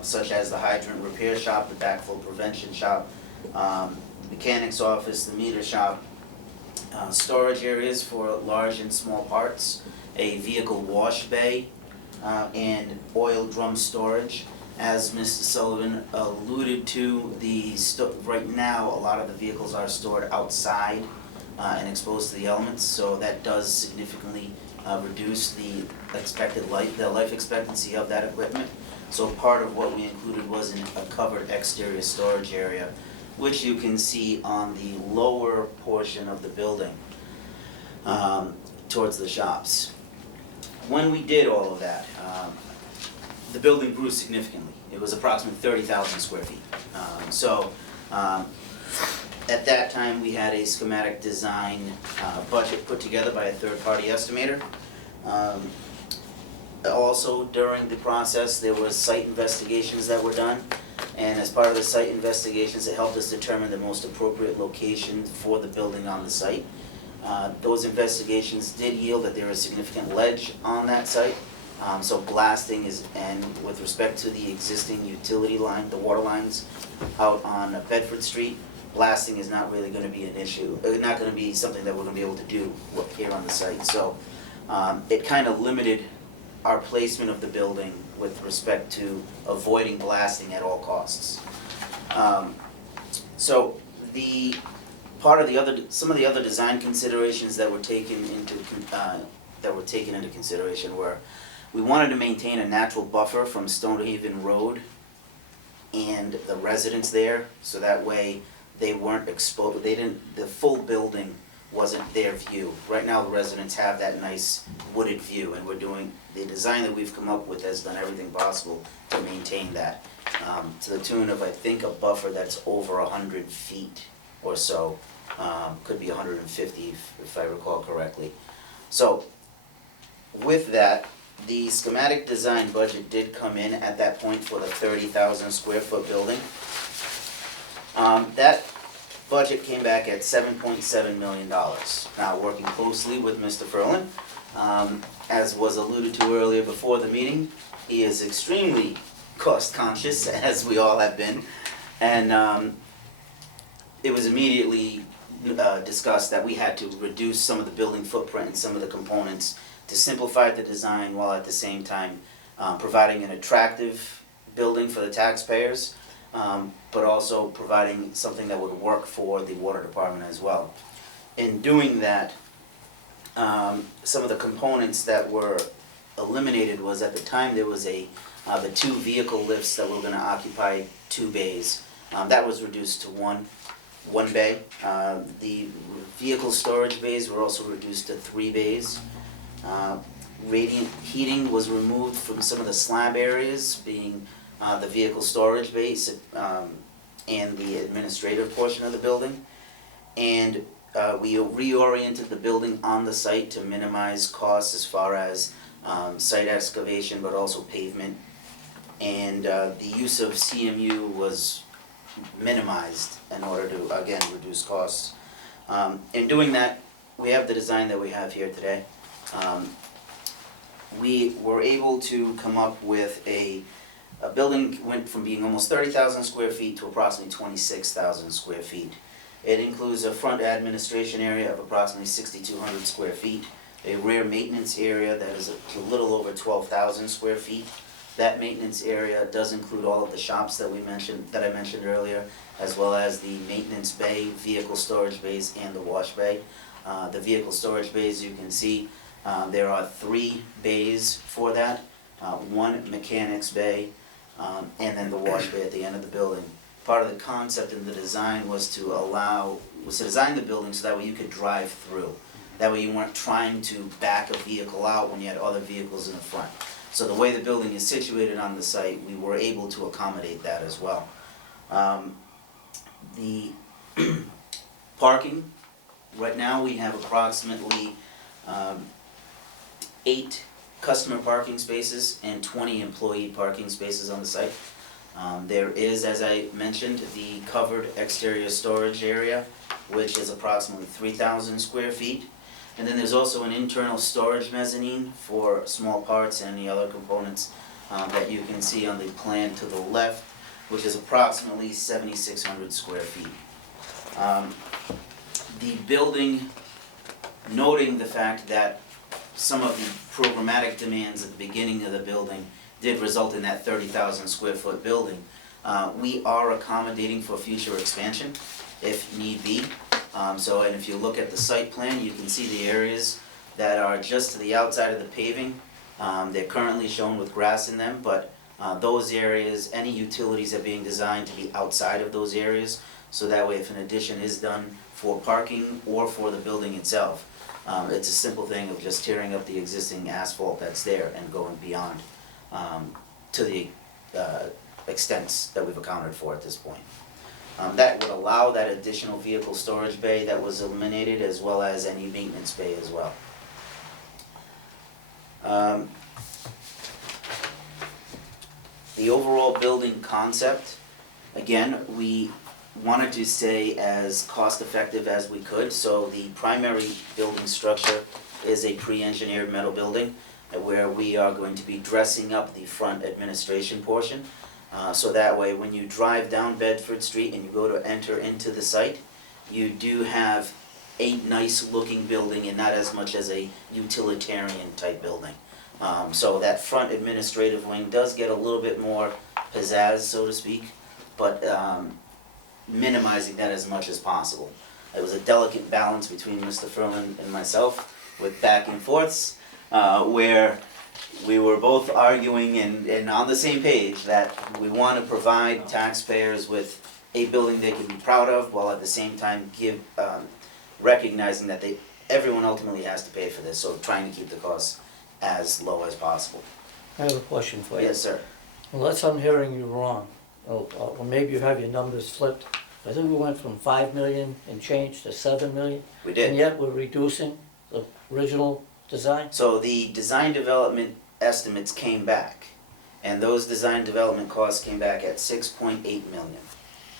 such as the hydrant repair shop, the backflow prevention shop, the mechanic's office, the meter shop, storage areas for large and small parts, a vehicle wash bay, and oil drum storage. As Mr. Sullivan alluded to, right now a lot of the vehicles are stored outside and exposed to the elements, so that does significantly reduce the life expectancy of that equipment. So part of what we included was a covered exterior storage area, which you can see on the lower portion of the building towards the shops. When we did all of that, the building grew significantly. It was approximately 30,000 square feet. At that time, we had a schematic design budget put together by a third-party estimator. Also, during the process, there was site investigations that were done, and as part of the site investigations, it helped us determine the most appropriate location for the building on the site. Those investigations did yield that there is significant ledge on that site, so blasting and with respect to the existing utility line, the water lines out on Bedford Street, blasting is not really going to be an issue, not going to be something that we're going to be able to do here on the site. So it kind of limited our placement of the building with respect to avoiding blasting at all costs. So some of the other design considerations that were taken into consideration were, we wanted to maintain a natural buffer from Stonehaven Road and the residents there, so that way they weren't exposed. The full building wasn't their view. Right now, the residents have that nice wooded view, and the design that we've come up with has done everything possible to maintain that, to the tune of, I think, a buffer that's over 100 feet or so, could be 150 if I recall correctly. So with that, the schematic design budget did come in at that point for the 30,000 square foot building. That budget came back at $7.7 million. Now, working closely with Mr. Ferlin, as was alluded to earlier before the meeting, he is extremely cost conscious, as we all have been. And it was immediately discussed that we had to reduce some of the building footprint and some of the components to simplify the design while at the same time providing an attractive building for the taxpayers, but also providing something that would work for the water department as well. In doing that, some of the components that were eliminated was, at the time, there was the 2 vehicle lifts that were going to occupy 2 bays. That was reduced to one bay. The vehicle storage bays were also reduced to 3 bays. Radiant heating was removed from some of the slab areas, being the vehicle storage base and the administrative portion of the building. And we reoriented the building on the site to minimize costs as far as site excavation, but also pavement. And the use of CMU was minimized in order to, again, reduce costs. In doing that, we have the design that we have here today. We were able to come up with a building went from being almost 30,000 square feet to approximately 26,000 square feet. It includes a front administration area of approximately 6,200 square feet, a rear maintenance area that is a little over 12,000 square feet. That maintenance area does include all of the shops that I mentioned earlier, as well as the maintenance bay, vehicle storage bays, and the wash bay. The vehicle storage bays, you can see, there are 3 bays for that, 1 mechanics bay, and then the wash bay at the end of the building. Part of the concept in the design was to design the building so that way you could drive through. That way you weren't trying to back a vehicle out when you had other vehicles in the front. So the way the building is situated on the site, we were able to accommodate that as well. The parking, right now we have approximately 8 customer parking spaces and 20 employee parking spaces on the site. There is, as I mentioned, the covered exterior storage area, which is approximately 3,000 square feet. And then there's also an internal storage mezzanine for small parts and any other components that you can see on the plan to the left, which is approximately 7,600 square feet. The building, noting the fact that some of the programmatic demands at the beginning of the building did result in that 30,000 square foot building, we are accommodating for future expansion if need be. And if you look at the site plan, you can see the areas that are just to the outside of the paving. They're currently shown with grass in them, but those areas, any utilities are being designed to be outside of those areas, so that way if an addition is done for parking or for the building itself, it's a simple thing of just tearing up the existing asphalt that's there and going beyond to the extents that we've accounted for at this point. That would allow that additional vehicle storage bay that was eliminated, as well as any maintenance bay as well. The overall building concept, again, we wanted to stay as cost effective as we could, so the primary building structure is a pre-engineered metal building where we are going to be dressing up the front administration portion. So that way, when you drive down Bedford Street and you go to enter into the site, you do have a nice looking building and not as much as a utilitarian type building. So that front administrative wing does get a little bit more pizzazz, so to speak, but minimizing that as much as possible. It was a delicate balance between Mr. Ferlin and myself with back and forths, where we were both arguing and on the same page that we want to provide taxpayers with a building they can be proud of, while at the same time recognizing that everyone ultimately has to pay for this, so trying to keep the costs as low as possible. I have a question for you. Yes, sir. Unless I'm hearing you wrong, or maybe you have your numbers flipped, I think we went from 5 million and change to 7 million. We did. And yet we're reducing the original design? So the design development estimates came back, and those design development costs came back at 6.8 million.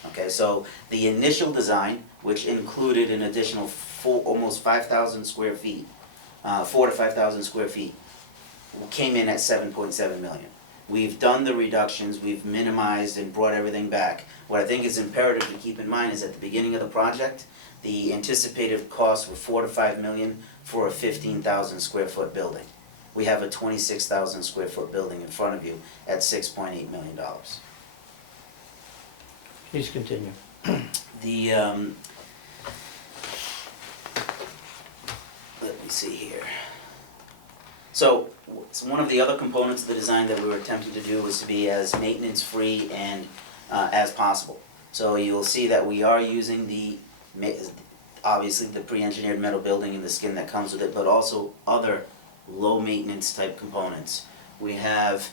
Okay, so the initial design, which included an additional almost 5,000 square feet, 4 to 5,000 square feet, came in at 7.7 million. We've done the reductions, we've minimized and brought everything back. What I think is imperative to keep in mind is at the beginning of the project, the anticipated costs were 4 to 5 million for a 15,000 square foot building. We have a 26,000 square foot building in front of you at $6.8 million. Please continue. The, let me see here. So one of the other components of the design that we were attempting to do was to be as maintenance-free and as possible. So you'll see that we are using obviously the pre-engineered metal building and the skin that comes with it, but also other low-maintenance type components. We have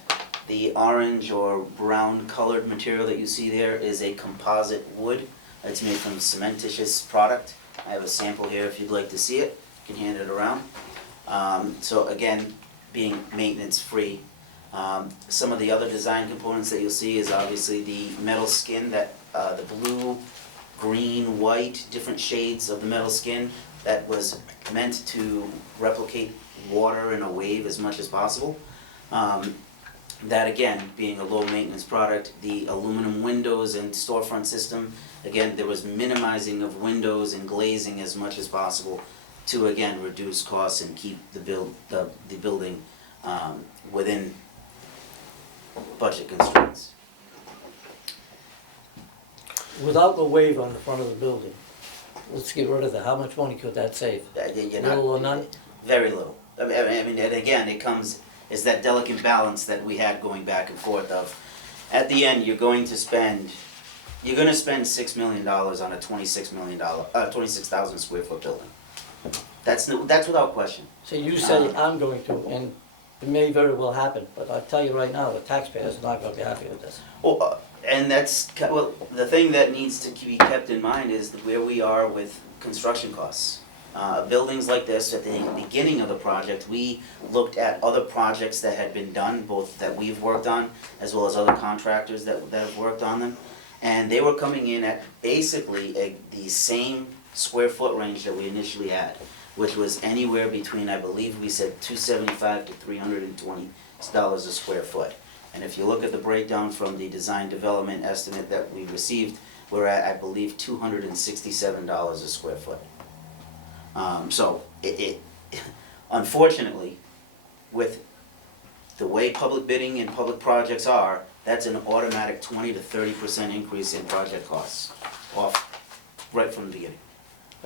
the orange or brown colored material that you see there is a composite wood. It's made from cementitious product. I have a sample here if you'd like to see it. You can hand it around. So again, being maintenance-free. Some of the other design components that you'll see is obviously the metal skin, that the blue, green, white, different shades of the metal skin that was meant to replicate water in a wave as much as possible. That again, being a low maintenance product, the aluminum windows and storefront system, again, there was minimizing of windows and glazing as much as possible to again reduce costs and keep the building within budget constraints. Without the wave on the front of the building, let's get rid of that. How much money could that save? You're not- Little or none? Very little. I mean, and again, it's that delicate balance that we had going back and forth of, at the end, you're gonna spend $6 million on a $26,000 square foot building. That's without question. So you say I'm going to, and it may very well happen, but I tell you right now, the taxpayers are not gonna be happy with this. Well, and the thing that needs to be kept in mind is where we are with construction costs. Buildings like this, at the beginning of the project, we looked at other projects that had been done, both that we've worked on, as well as other contractors that have worked on them. And they were coming in at basically the same square foot range that we initially had, which was anywhere between, I believe we said $275 to $320 a square foot. And if you look at the breakdown from the design development estimate that we received, we're at, I believe, $267 a square foot. So unfortunately, with the way public bidding and public projects are, that's an automatic 20 to 30% increase in project costs right from the beginning.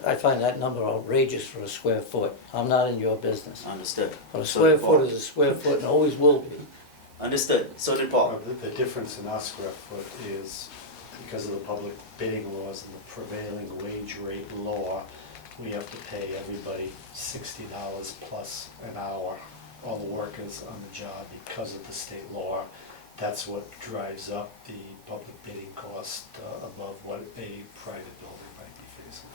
I find that number outrageous for a square foot. I'm not in your business. Understood. But a So square did Paul. foot is a square foot and always will be. Understood. So did Paul. The difference in our square foot is because of the public bidding laws and the prevailing wage rate law, we have to pay everybody $60 plus an hour, all the workers on the job because of the state law. That's what drives up the public bidding cost above what a private building might be facing.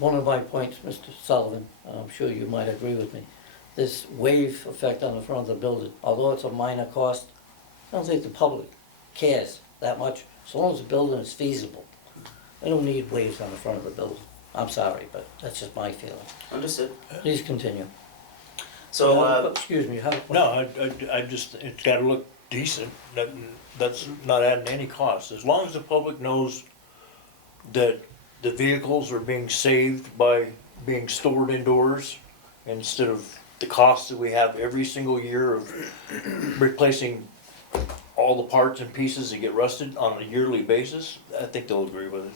One of my points, Mr. Sullivan, I'm sure you might agree with me, this wave effect on the front of the building, although it's a minor cost, I don't think the public cares that much, as long as the building is feasible. They don't need waves on the front of the building. I'm sorry, but that's just my feeling. Understood. Please continue. So, Excuse me, you have a question? No, I just, it's gotta look decent, that's not adding any cost. As long as the public knows that the vehicles are being saved by being stored indoors, instead of the costs that we have every single year of replacing all the parts and pieces that get rusted on a yearly basis, I think they'll agree with it.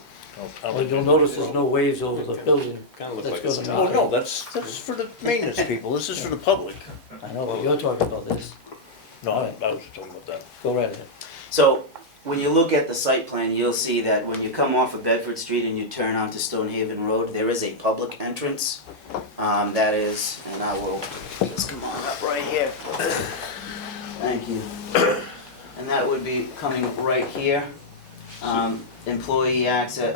Well, you'll notice there's no waves over the building. Kinda look That's like it's gonna Oh, make no, it- that's for the maintenance people, this is for the public. I know, but you're talking about this. No, I was talking about that. Go right ahead. so when you look at the site plan, you'll see that when you come off of Bedford Street and you turn onto Stonehaven Road, there is a public entrance. That is, and I will just come on up right here. Thank you. And that would be coming right here. Employee access,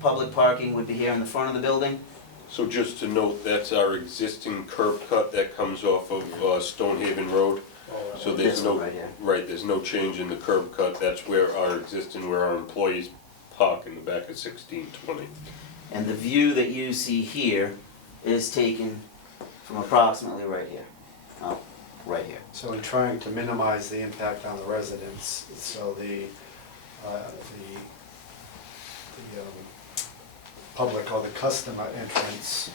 public parking would be here in the front of the building. So just to note, that's our existing curb cut that comes off of Stonehaven Road. So there's This one no, right here. right, there's no change in the curb cut. That's where our employees park in the back of 1620. And the view that you see here is taken from approximately right here. Oh, right here. So in trying to minimize the impact on the residents, so the public or the customer entrance.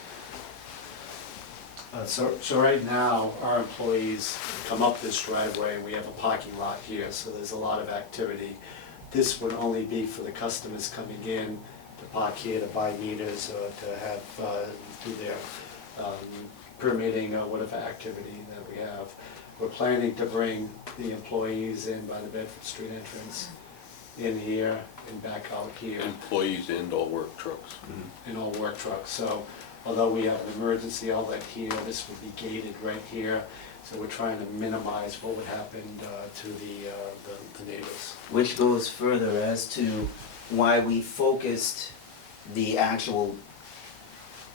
So right now, our employees come up this driveway and we have a parking lot here, so there's a lot of activity. This would only be for the customers coming in to park here to buy meters or to have, do their permitting or whatever activity that we have. We're planning to bring the employees in by the Bedford Street entrance, in here and back out here, Employees and all work trucks. in all work trucks. So although we have an emergency outlet here, this would be gated right here. So we're trying to minimize what would happen to the neighbors. Which goes further as to why we focused the actual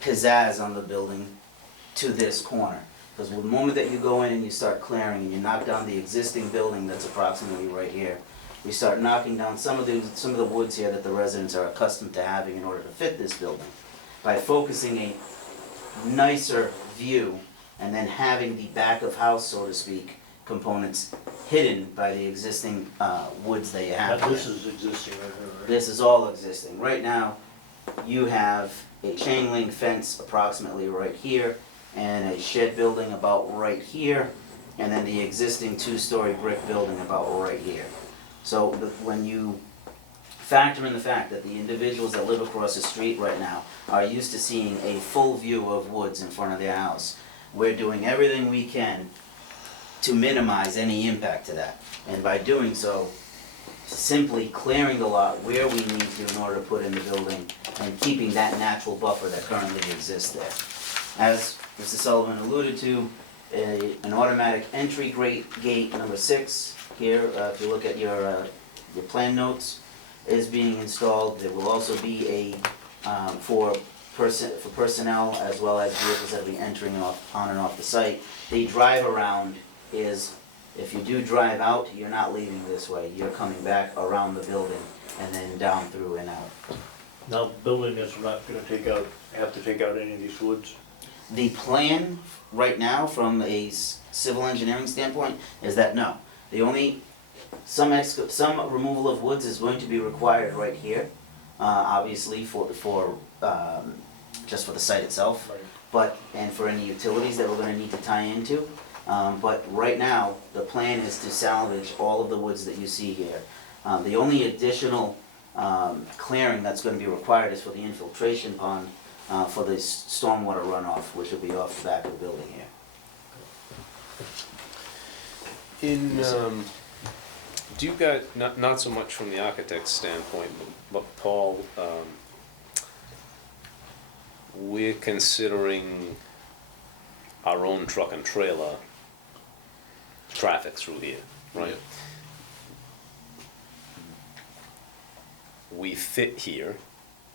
pizzazz on the building to this corner. Because the moment that you go in and you start clearing and you knock down the existing building that's approximately right here, we start knocking down some of the woods here that the residents are accustomed to having in order to fit this building. By focusing a nicer view and then having the back of house, so to speak, components hidden by the existing woods that you have Now, here. this is existing right here, right? This is all existing. Right now, you have a chain link fence approximately right here, and a shed building about right here, and then the existing two-story brick building about right here. So when you factor in the fact that the individuals that live across the street right now are used to seeing a full view of woods in front of their house, we're doing everything we can to minimize any impact to that. And by doing so, simply clearing the lot where we need to in order to put in the building and keeping that natural buffer that currently exists there. As Mr. Sullivan alluded to, an automatic entry gate number 6 here, if you look at your plan notes, is being installed. There will also be a, for personnel as well as vehicles that will be entering on and off the site. The drive around is, if you do drive out, you're not leaving this way. You're coming back around the building and then down through and out. Now, the building is not gonna have to take out any of these woods? The plan right now, from a civil engineering standpoint, is that no. The only, some removal of woods is going to be required right here, obviously for just for the site itself, but, and for any utilities that we're gonna need to tie into. But right now, the plan is to salvage all of the woods that you see here. The only additional clearing that's gonna be required is for the infiltration pond for the stormwater runoff, which will be off the back of the building here. Do you guys, not so much from the architect's standpoint, but Paul, we're considering our own truck and trailer traffic through here, right? We fit here,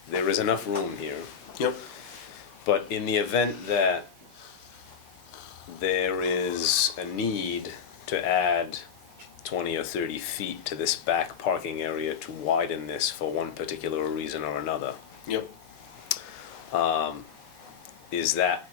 there is enough room here. Yep. But in the event that there is a need to add 20 or 30 feet to this back parking area to widen this for one particular reason or another, Yep. is that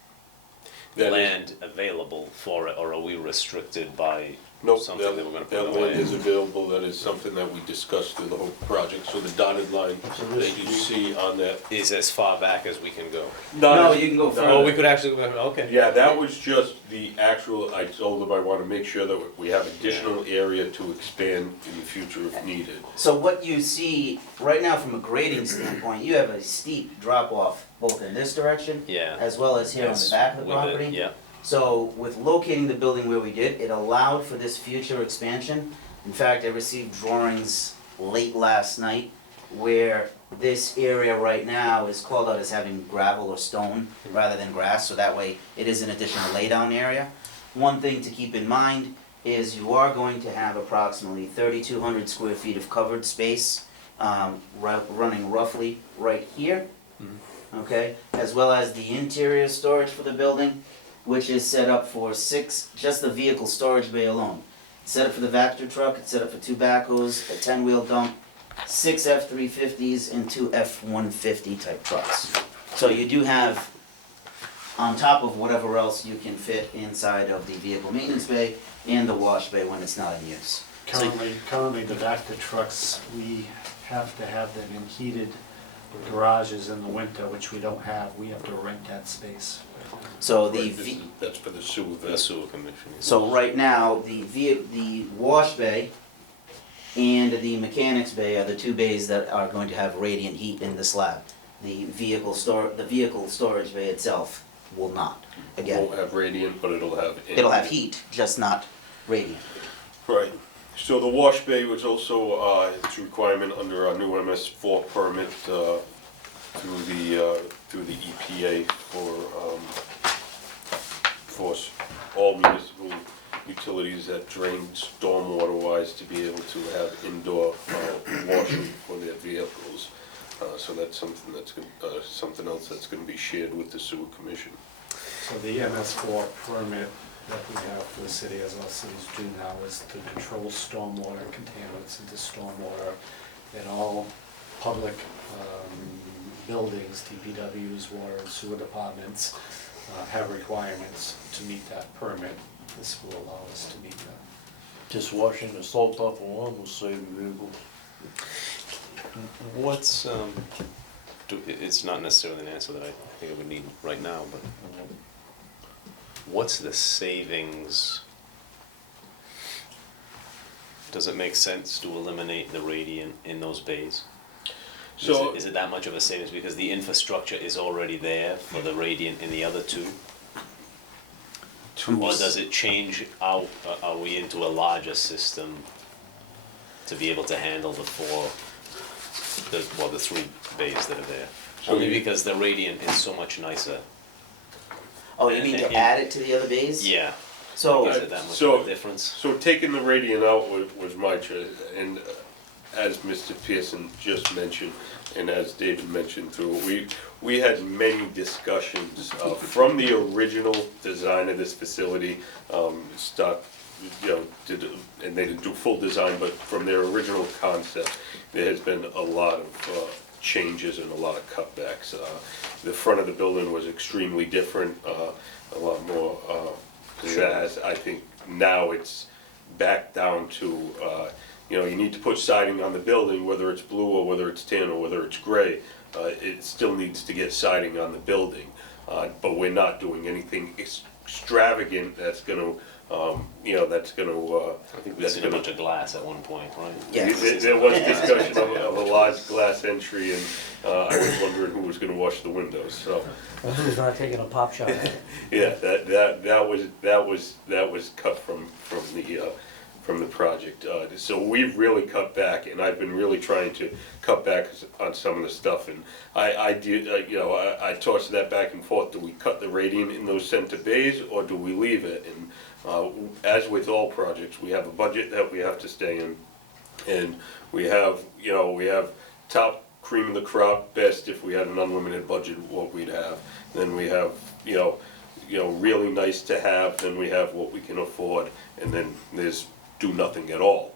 That is- land available for it, or are we restricted by Nope, something that we're gonna that put land is away? available. That is something that we discussed through the whole project. So the dotted line So this that you see on that. Is as far back as we can go. No, you can go Oh, further. we could actually, okay. Yeah, that was just the actual, I told them I want to make sure that we have additional area to expand in the future if needed. So what you see right now from a grading standpoint, you have a steep drop off both in this direction Yeah. as well as here on the Yes, back of the with it, property. Yeah, So with locating the building where we did, it allowed for this future expansion. In fact, I received drawings late last night where this area right now is called out as having gravel or stone rather than grass, so that way it is an additional laydown area. One thing to keep in mind is you are going to have approximately 3,200 square feet of covered space running roughly right here. okay? As well as the interior storage for the building, which is set up for 6, just the vehicle storage bay alone. It's set up for the Vector truck, it's set up for 2 backhoes, a 10-wheel dump, 6 F-350s, and 2 F-150 type trucks. So you do have, on top of whatever else you can fit inside of the vehicle maintenance bay and the wash bay when it's not in use. So- Currently, the Vector trucks, we have to have them in heated garages in the winter, which we don't have. We have to rent that space. So the, Right, that's for the sewer. The sewer commission. so right now, the wash bay and the mechanics bay are the 2 bays that are going to have radiant heat in the slab. The vehicle storage bay itself will not, It again. won't have radiant, but it'll have. It'll have heat, just not radiant. Right. So the wash bay was also, it's a requirement under our new MS4 permit, through the EPA for all municipal utilities that drain stormwater wise to be able to have indoor washing for their vehicles. So that's something something else that's gonna be shared with the sewer commission. So the MS4 permit that we have for the city, as all cities do now, is to control stormwater contaminants into stormwater in all public buildings, DPWs, water and sewer departments have requirements to meet that permit. This will allow us to meet that. Just washing the salt off a lawn will save the vehicles. What's, it's not necessarily an answer that I think I would need right now, but what's the savings? Does it make sense to eliminate the radiant in those bays? So- Is it that much of a savings because the infrastructure is already there for the radiant in the other 2? Or does it change out, are we into a larger system to be able to handle the 3 bays that are there? Only because the radiant is so much nicer. Oh, you mean to add it to the other bays? Yeah. So, Is it that much So- of a difference? So taking the radiant out was my choice, and as Mr. Pearson just mentioned, and as David mentioned through, we had many discussions from the original design of this facility, and they didn't do full design, but from their original concept, there has been a lot of changes and a lot of cutbacks. The front of the building was extremely different, a lot more pizzazz. I think now it's back down to, you need to put siding on the building, whether it's blue or whether it's tan or whether it's gray. It still needs to get siding on the building, but we're not doing anything extravagant that's gonna, that's gonna, I think we did a bunch of glass at one point, right? Yeah. There was discussion of a large glass entry, and I was wondering who was gonna wash the windows, so. Well, who's not taking a pop shot at it? Yeah, that was cut from the project. So we've really cut back, and I've been really trying to cut back on some of the stuff. And I tossed that back and forth. Do we cut the radiant in those center bays, or do we leave it? And as with all projects, we have a budget that we have to stay in, and we have top cream of the crop. Best if we had an unlimited budget, what we'd have. Then we have really nice to have. Then we have what we can afford, and then there's do nothing at all.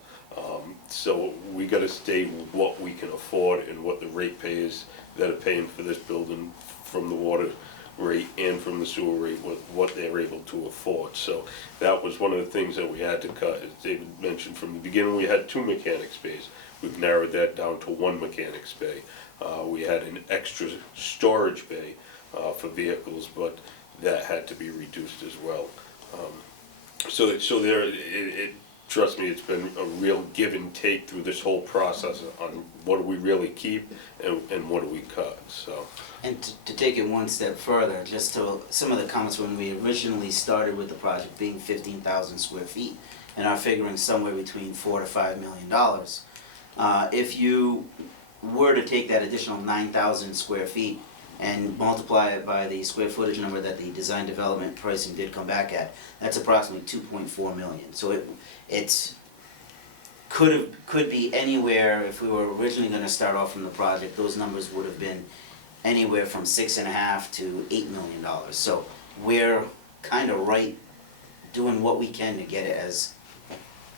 So we gotta stay with what we can afford and what the ratepayers that are paying for this building from the water rate and from the sewer rate, what they're able to afford. So that was one of the things that we had to cut. As David mentioned from the beginning, we had 2 mechanics bays. We've narrowed that down to 1 mechanics bay. We had an extra storage bay for vehicles, but that had to be reduced as well. Trust me, it's been a real give and take through this whole process on what do we really keep and what do we cut, so. and to take it one step further, just to some of the comments when we originally started with the project being 15,000 square feet, and are figuring somewhere between $4 to $5 million. If you were to take that additional 9,000 square feet and multiply it by the square footage number that the design development pricing did come back at, that's approximately 2.4 million. So it's could be anywhere. If we were originally going to start off from the project, those numbers would have been anywhere from $6.5 to $8 million. So we're kind of right, doing what we can to get it as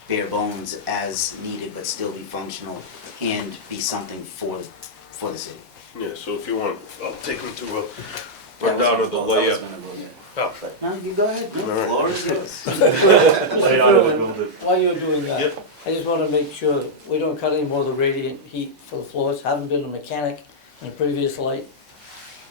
bare bones as needed, but still be functional and be something for the city. Yeah, so if you want, I'll take them to a That rundown of the was- I was layout. gonna go there. Oh. But, no, you go ahead, the All right. floor is yours. Mr. Layout of the Berlin, building. while you're doing that, Yep. I just wanna make sure that we don't cut any more of the radiant heat for the floors. Haven't been a mechanic in a previous life.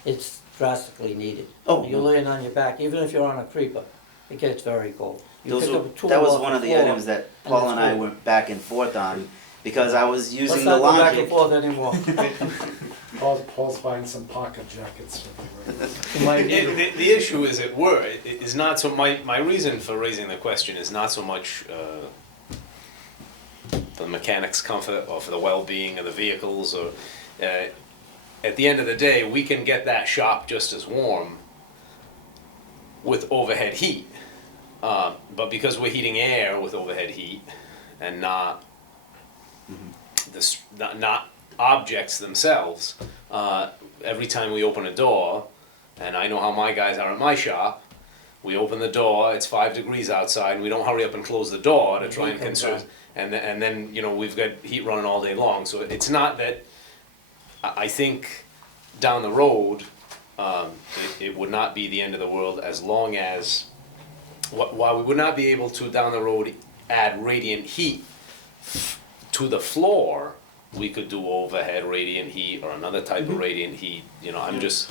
It's drastically needed. Oh, You're laying on your back, even if you're on a creeper, it gets very cold. You Those pick were, up a tool that was off one of the floor, items that Paul and I it's went back and forth on, because I was Let's using the not go back logic. and forth anymore. Paul's buying some pocket jackets for me right now. The issue is at work, is not so, my reason for raising the question is not so much for the mechanic's comfort or for the well-being of the vehicles or, at the end of the day, we can get that shop just as warm with overhead heat. But because we're heating air with overhead heat and not not objects themselves, every time we open a door, and I know how my guys are at my shop, we open the door, it's 5 degrees outside, and we don't hurry up and close the door to try and Heat comes conserve. on. And then, you know, we've got heat running all day long, so it's not that, I think down the road, it would not be the end of the world as long as, while we would not be able to down the road add radiant heat to the floor, we could do overhead radiant heat or another type of radiant heat, you know, I'm just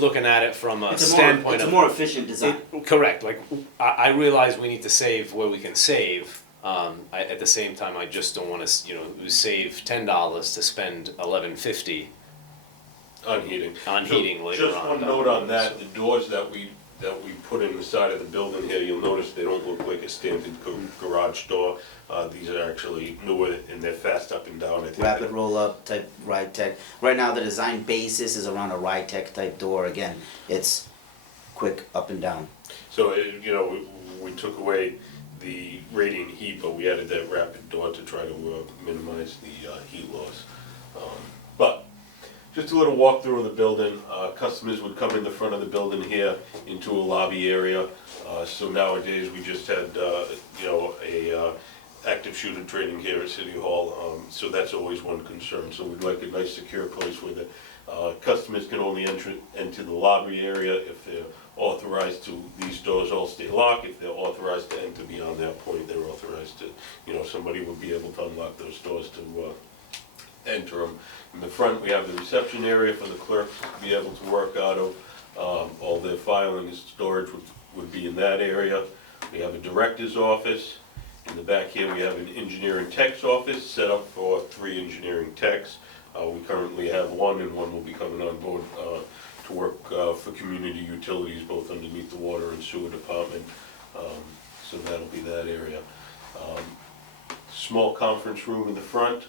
looking at it from a It's standpoint a of. more efficient design. Correct, like, I realize we need to save where we can save, at the same time, I just don't wanna, you know, save $10 to spend $11.50 On heating. on So, heating later on. Just one note on that, the doors that we put in the side of the building here, you'll notice they don't look like a standard garage door. These are actually newer and they're fast up and down, I think. Rapid roll-up type ride tech. Right now, the design basis is around a ride tech type door. Again, it's quick up and down. So, you know, we took away the radiant heat, but we added that rapid door to try to minimize the heat loss. But, just a little walkthrough of the building. Customers would come in the front of the building here into a lobby area. So nowadays, we just had, you know, a active shooter training here at City Hall. So that's always one concern. So we'd like a nice secure place where the customers can only enter into the lobby area if they're authorized to. These doors all stay locked. If they're authorized to enter beyond that point, they're authorized to, you know, somebody would be able to unlock those doors to enter them. In the front, we have the reception area for the clerks to be able to work out of. All their filing and storage would be in that area. We have a director's office. In the back here, we have an engineering tech's office set up for 3 engineering techs. We currently have 1, and 1 will be coming on board to work for community utilities, both underneath the water and sewer department. So that'll be that area. Small conference room in the front.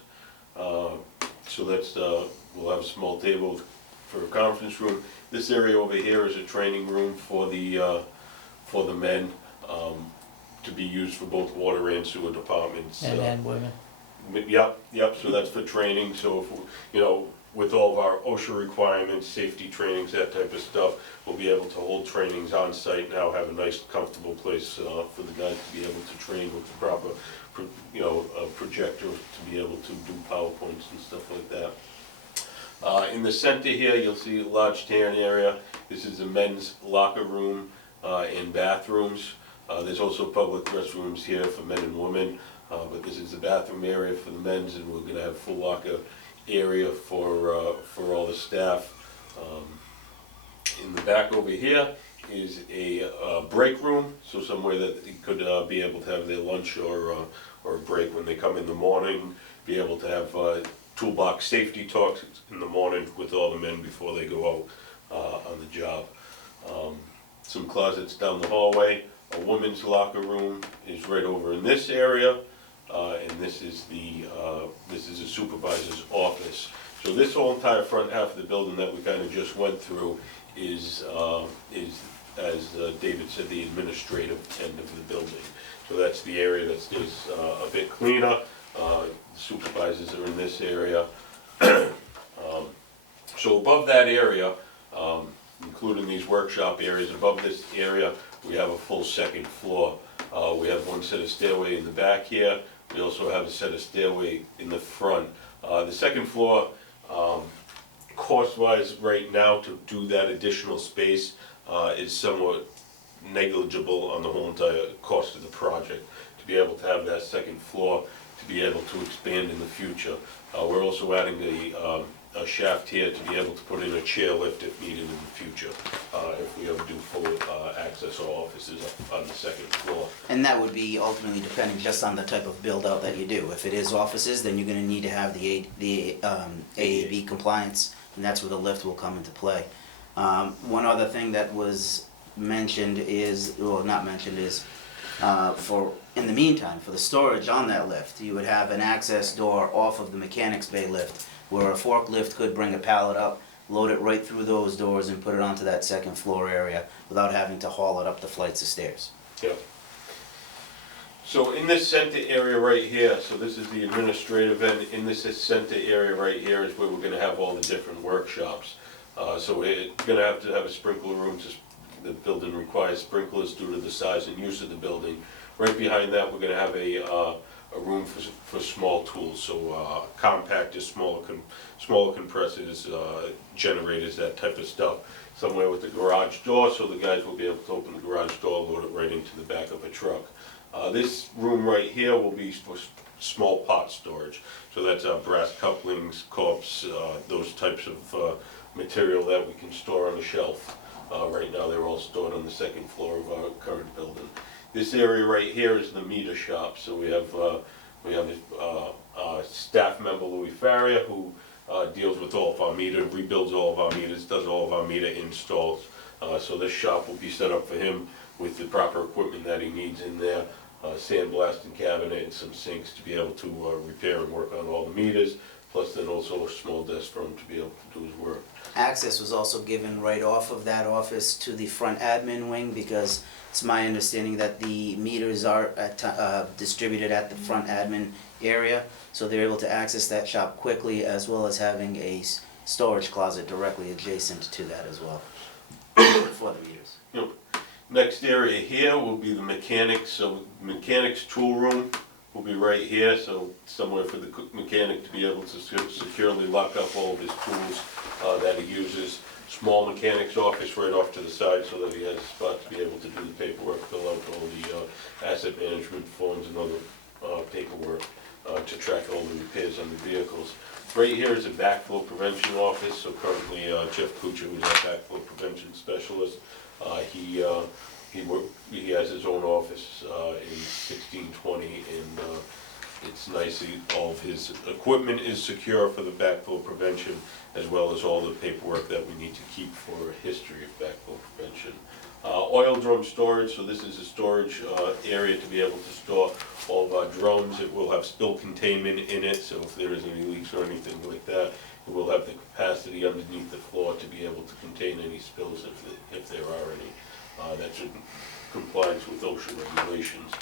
So that's, we'll have a small table for a conference room. This area over here is a training room for the men, to be used for both water and sewer departments. And women. Yep, so that's for training, so if, you know, with all of our OSHA requirements, safety trainings, that type of stuff, we'll be able to hold trainings on site now, have a nice comfortable place for the guys to be able to train with the proper, you know, projector to be able to do PowerPoints and stuff like that. In the center here, you'll see a large tan area. This is the men's locker room and bathrooms. There's also public restrooms here for men and women, but this is the bathroom area for the men's, and we're gonna have full locker area for all the staff. In the back over here is a break room, so somewhere that they could be able to have their lunch or a break when they come in the morning, be able to have toolbox safety talks in the morning with all the men before they go out on the job. Some closets down the hallway. A woman's locker room is right over in this area, and this is the supervisor's office. So this whole entire front half of the building that we kind of just went through is as David said, the administrative end of the building. So that's the area that stays a bit cleaner. Supervisors are in this area. So above that area, including these workshop areas, above this area, we have a full second floor. We have one set of stairway in the back here. We also have a set of stairway in the front. The second floor, cost-wise, right now, to do that additional space is somewhat negligible on the whole entire cost of the project. To be able to have that second floor, to be able to expand in the future. We're also adding a shaft here to be able to put in a chairlift if needed in the future, if we ever do full access or offices up on the second floor. And that would be ultimately depending just on the type of build out that you do. If it is offices, then you're gonna need to have the AAB compliance, and that's where the lift will come into play. One other thing that was mentioned is, well, not mentioned, is in the meantime, for the storage on that lift, you would have an access door off of the mechanics bay lift, where a forklift could bring a pallet up, load it right through those doors and put it onto that second floor area without having to haul it up the flights of stairs. Yep. So in this center area right here, so this is the administrative end, in this center area right here is where we're gonna have all the different workshops. So we're gonna have to have a sprinkler room, just the building requires sprinklers due to the size and use of the building. Right behind that, we're gonna have a room for small tools, so compactors, smaller compressors, generators, that type of stuff. Somewhere with the garage door, so the guys will be able to open the garage door, load it right into the back of a truck. This room right here will be for small pot storage. So that's brass couplings, corps, those types of material that we can store on a shelf. Right now, they're all stored on the second floor of our current building. This area right here is the meter shop. So we have a staff member, Louis Faria, who deals with all of our meters, rebuilds all of our meters, does all of our meter installs. So this shop will be set up for him with the proper equipment that he needs in there, sandblasting cabinet and some sinks to be able to repair and work on all the meters, plus then also a small desk for him to be able to do his work. Access was also given right off of that office to the front admin wing, because it's my understanding that the meters are distributed at the front admin area, so they're able to access that shop quickly, as well as having a storage closet directly adjacent to that as well for the meters. Yep. Next area here will be the mechanics. So mechanics tool room will be right here, so somewhere for the mechanic to be able to securely lock up all of his tools that he uses. Small mechanic's office right off to the side so that he has a spot to be able to do the paperwork, fill out all the asset management forms and other paperwork to track all the repairs on the vehicles. Right here is a backflow prevention office, so currently Jeff Kuchar, who's our backflow prevention specialist, he has his own office in 1620, and it's nice. All of his equipment is secure for the backflow prevention, as well as all the paperwork that we need to keep for a history of backflow prevention. Oil drum storage, so this is a storage area to be able to store all of our drums. It will have spill containment in it, so if there is any leaks or anything like that, it will have the capacity underneath the floor to be able to contain any spills if there are any. That's in compliance with OSHA regulations.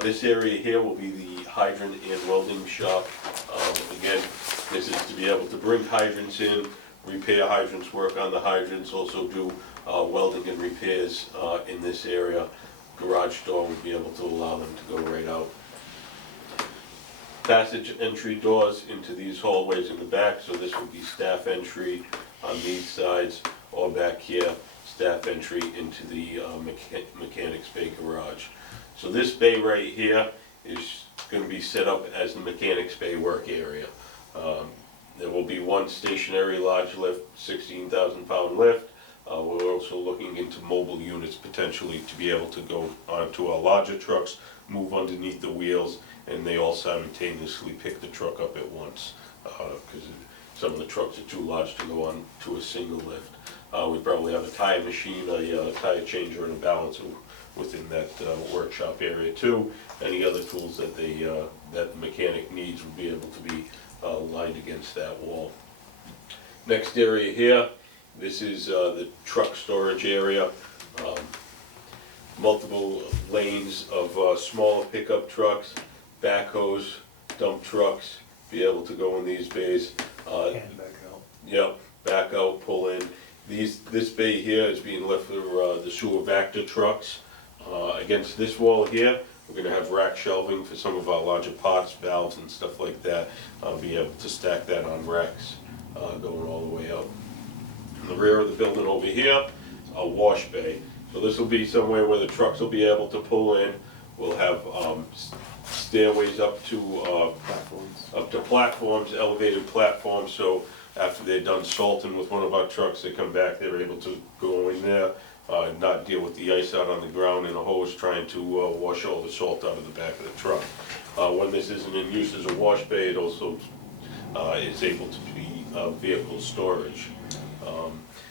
This area here will be the hydrant and welding shop. Again, this is to be able to bring hydrants in, repair hydrants, work on the hydrants, also do welding and repairs in this area. Garage door would be able to allow them to go right out. Passage entry doors into these hallways in the back, so this would be staff entry on these sides, or back here, staff entry into the mechanics bay garage. So this bay right here is going to be set up as the mechanics bay work area. There will be one stationary large lift, 16,000-pound lift. We're also looking into mobile units potentially to be able to go onto our larger trucks, move underneath the wheels, and they all simultaneously pick the truck up at once, because some of the trucks are too large to go on to a single lift. We probably have a tire machine, a tire changer, and a balancer within that workshop area too. Any other tools that that the mechanic needs would be able to be lined against that wall. Next area here, this is the truck storage area. Multiple lanes of smaller pickup trucks, backhoes, dump trucks, be able to go in these bays. And back out. Yep, back out, pull in. This bay here is being left for the sewer Vector trucks. Against this wall here, we're gonna have rack shelving for some of our larger pots, valves and stuff like that. I'll be able to stack that on racks, going all the way out. In the rear of the building over here, a wash bay. So this will be somewhere where the trucks will be able to pull in. We'll have stairways up to platforms, elevated platforms, so after they're done salting with one of our trucks, they come back, they're able to go in there, not deal with the ice out on the ground in a hose trying to wash all the salt out of the back of the truck. When this isn't in use as a wash bay, it also is able to be vehicle storage.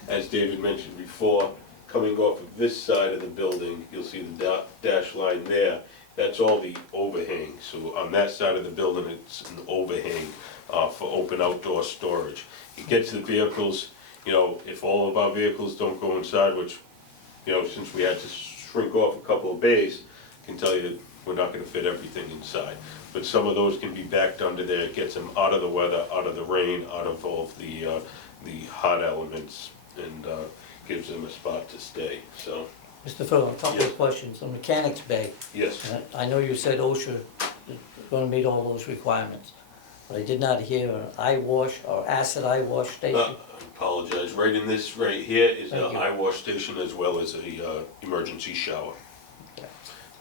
As David mentioned before, coming off of this side of the building, you'll see the dash line there. That's all the overhang. So on that side of the building, it's an overhang for open outdoor storage. It gets the vehicles, you know, if all of our vehicles don't go inside, which, you know, since we had to shrink off a couple of bays, I can tell you we're not gonna fit everything inside. But some of those can be backed under there. It gets them out of the weather, out of the rain, out of all of the hot elements, and gives them a spot to stay, so. Mr. Furlong, a couple of questions. The mechanics bay, Yes. I know you said OSHA is gonna meet all those requirements, but I did not hear an eye wash or acid eye wash station. Apologize, right in this, right here is Thank an you. eye wash station as well as a emergency shower, Okay.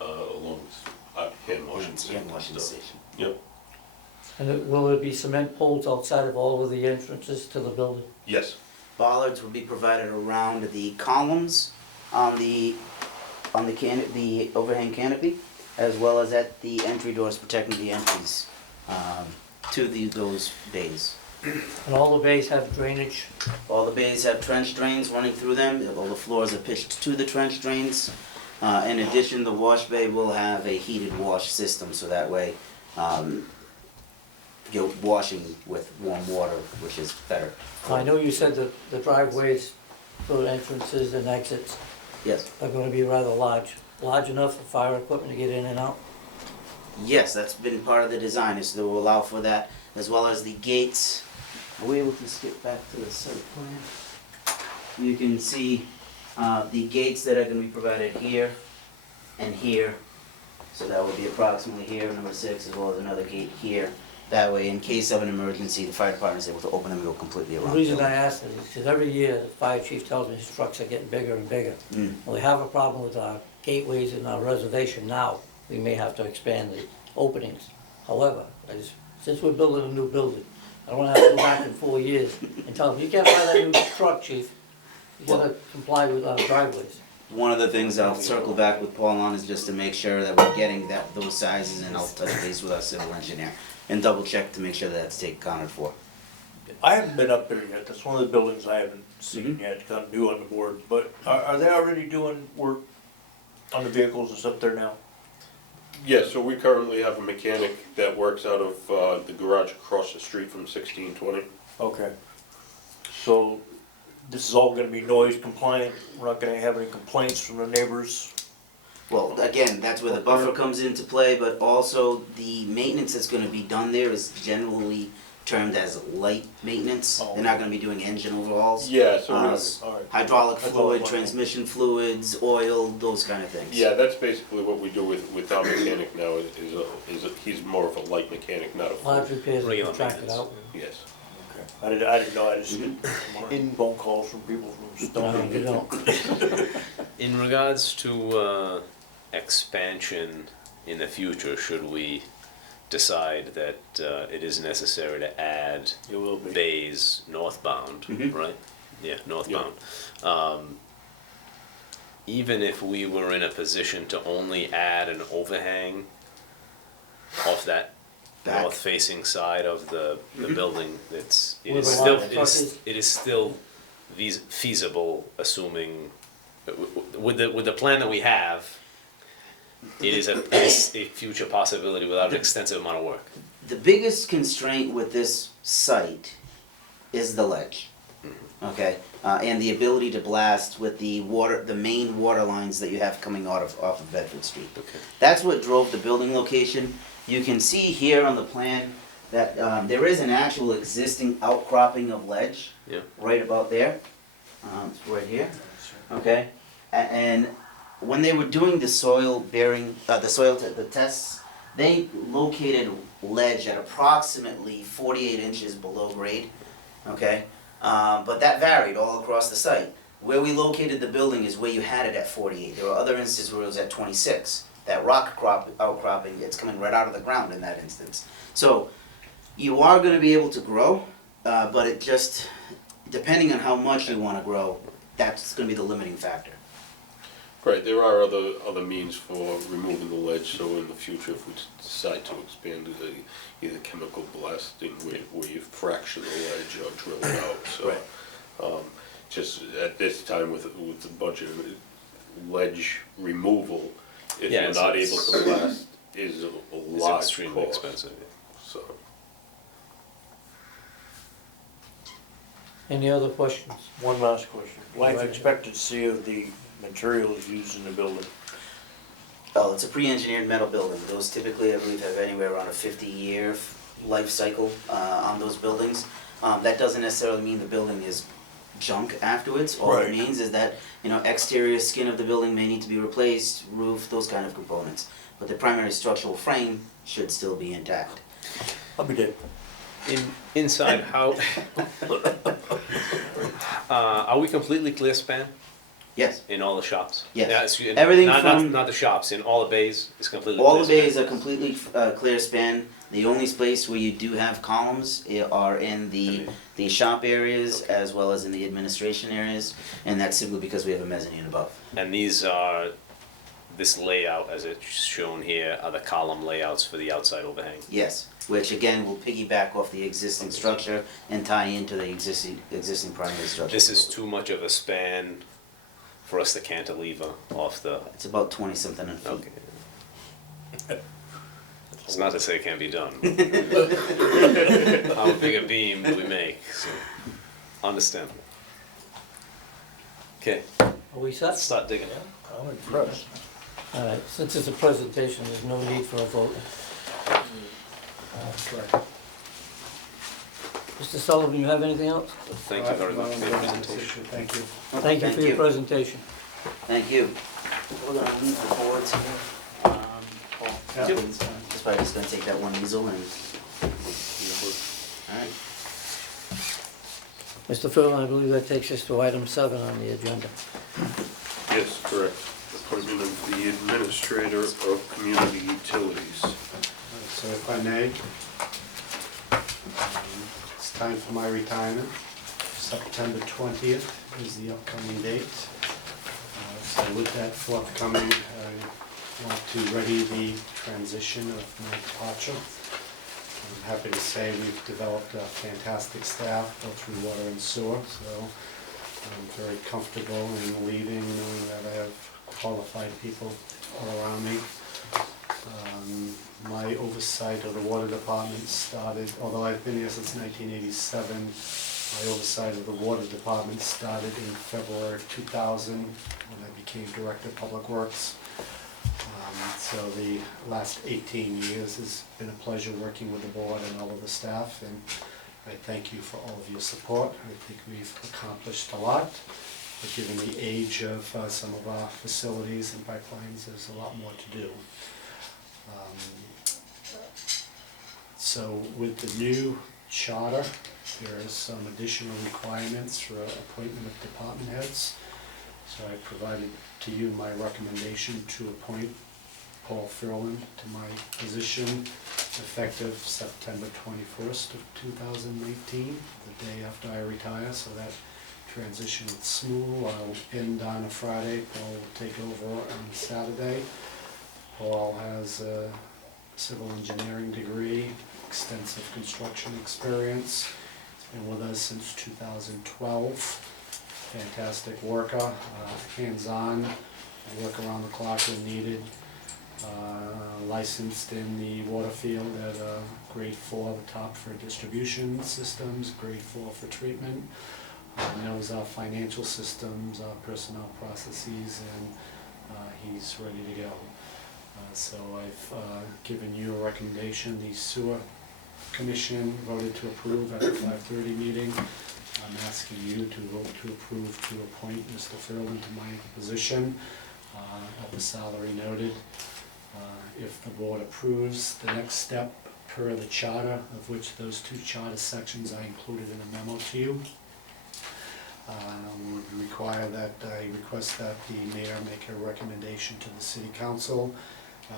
along with hand washing. Hand washing stuff. station. Yep, Will there be cement poles outside of all of the entrances to the building? yes, Bollards will be provided around the columns on the overhang canopy, as well as at the entry doors protecting the entries to those bays. And all the bays have drainage? All the bays have trench drains running through them. All the floors are pitched to the trench drains. In addition, the wash bay will have a heated wash system, so that way you're washing with warm water, which is better. I know you said that the driveways for entrances and exits Yes. are gonna be rather large enough for fire equipment to get in and out? Yes, that's been part of the design, is to allow for that, as well as the gates. Are we able to skip back to the site plan? You can see the gates that are gonna be provided here and here. So that would be approximately here, number 6, as well as another gate here. That way, in case of an emergency, the fire department is able to open them and go completely The around. reason I ask is because every year the fire chief tells me his trucks are getting bigger and bigger. Well, we have a problem with our gateways and our reservation now. We may have to expand the openings. However, since we're building a new building, I don't wanna have to go back in 4 years and tell them, you can't buy that new truck, chief. You gotta comply with our driveways. One of the things I'll circle back with Paul on is just to make sure that we're getting those sizes, and I'll touch base with our civil engineer and double check to make sure that that's accounted for. I haven't been up there yet, that's one of the buildings I haven't seen Mhm. yet, 'cause I'm new on the board, but are they already doing work on the vehicles that's up there now? yes, so we currently have a mechanic that works out of the garage across the street from 1620. Okay. So, this is all gonna be noise compliant, we're not gonna have any complaints from the neighbors? Well, again, that's where the buffer comes into play, but also the maintenance that's gonna be done there is generally termed as light maintenance. Oh. They're not gonna be doing engine overhauls. Yeah, so Uh, it's, Alright. Hydraulic That's all I fluid, wanted. transmission fluids, oil, those kind of things. yeah, that's basically what we do with our mechanic now, he's more of a light mechanic, not a full. Large repairs are Regular contracted maintenance. out. Yes. Okay. I didn't know, I just get phone calls from people from No, Stony. you don't. In regards to expansion in the future, should we decide that it is necessary to add It will be. bays northbound, Mhm. right? Yeah, northbound. Even if we were in a position to only add an overhang off that Back. north-facing side of the building, it Where is the still, water truck is? it is still feasible, assuming, with the plan that we have, it is a future possibility without an extensive amount of work. The biggest constraint with this site is the ledge, okay? And the ability to blast with the main water lines that you have coming off of Bedford Street. Okay. That's what drove the building location. You can see here on the plan that, there is an actual existing outcropping of ledge. Yeah. Right about there, it's right here, okay? And when they were doing the soil bearing, the tests, they located ledge at approximately 48 inches below grade, okay? But that varied all across the site. Where we located the building is where you had it at 48. There were other instances where it was at 26. That outcropping, it's coming right out of the ground in that instance. So you are gonna be able to grow, but it just, depending on how much you wanna grow, that's gonna be the limiting factor. Right, there are other means for removing the ledge, so in the future, if we decide to expand it, either chemical blasting where you fracture the ledge or drill it out, so. Right. Just at this time with the budget, ledge removal, if Yeah, you're not able it's- to blast, is a It's large extremely cost, expensive. so. Any other questions? One last question. Life Right. expectancy of the materials used in the building? Oh, it's a pre-engineered metal building. Those typically, I believe, have anywhere around a 50-year life cycle on those buildings. That doesn't necessarily mean the building is junk afterwards. All Right. it means is that, exterior skin of the building may need to be replaced, roof, those kind of components. But the primary structural frame should still be intact. I'll be dead. Inside, how, are we completely clear span Yes. in all the shops? Yes. Yeah, excuse- Everything not- from- Not the shops, in all the bays, it's completely All clear the bays span? are completely clear span. The only space where you do have columns are in the shop areas as well as in the administration areas, and that's simply because we have a mezzanine above. And these are, this layout as it's shown here, are the column layouts for the outside overhang? Yes, which again will piggyback off the existing structure and tie into the existing primary structure. This is too much of a span for us to cantilever off the, It's about 20-something feet. okay. It's not to say it can't be done. How big a beam do we make? So, understandable. Okay, Are we set? let's start digging. I'm impressed. All right, since it's a presentation, there's no need for a vote. Mr. Sullivan, you have anything else? Thank you very much for your presentation. Thank you. Thank you for your presentation. Thank you. We're gonna move the boards here. Paul, Yeah. please, just probably just gonna take that one easel and. Alright. Mr. Furlong, I believe that takes us to item 7 on the agenda. Yes, correct. Appointment of the Administrator of Community Utilities. So if I may, it's time for my retirement. September 20th is the upcoming date. So with that forthcoming, I want to ready the transition of my departure. I'm happy to say we've developed a fantastic staff, both through water and sewer, so I'm very comfortable in leaving, knowing that I have qualified people all around me. My oversight of the water department started, although I've been here since 1987, my oversight of the water department started in February of 2000 when I became Director of Public Works. So the last 18 years has been a pleasure working with the board and all of the staff, and I thank you for all of your support. I think we've accomplished a lot, but given the age of some of our facilities and pipelines, there's a lot more to do. So with the new charter, there is some additional requirements for appointment of department heads. So I provided to you my recommendation to appoint Paul Furlan to my position effective September 21st of 2019, the day after I retire, so that transition is smooth. I'll end on a Friday, Paul will take over on Saturday. Paul has a civil engineering degree, extensive construction experience. He's been with us since 2012. Fantastic worker, hands-on, work around the clock when needed. Licensed in the water field at grade 4, the top for distribution systems, grade 4 for treatment. Knows our financial systems, our personnel processes, and he's ready to go. So I've given you a recommendation. The sewer Commission voted to approve at the 5:30 meeting. I'm asking you to vote to approve to appoint Mr. Furlan to my position at the salary noted. If the board approves, the next step per the charter, of which those two charter sections I included in a memo to you, would require that, I request that the mayor make a recommendation to the city council.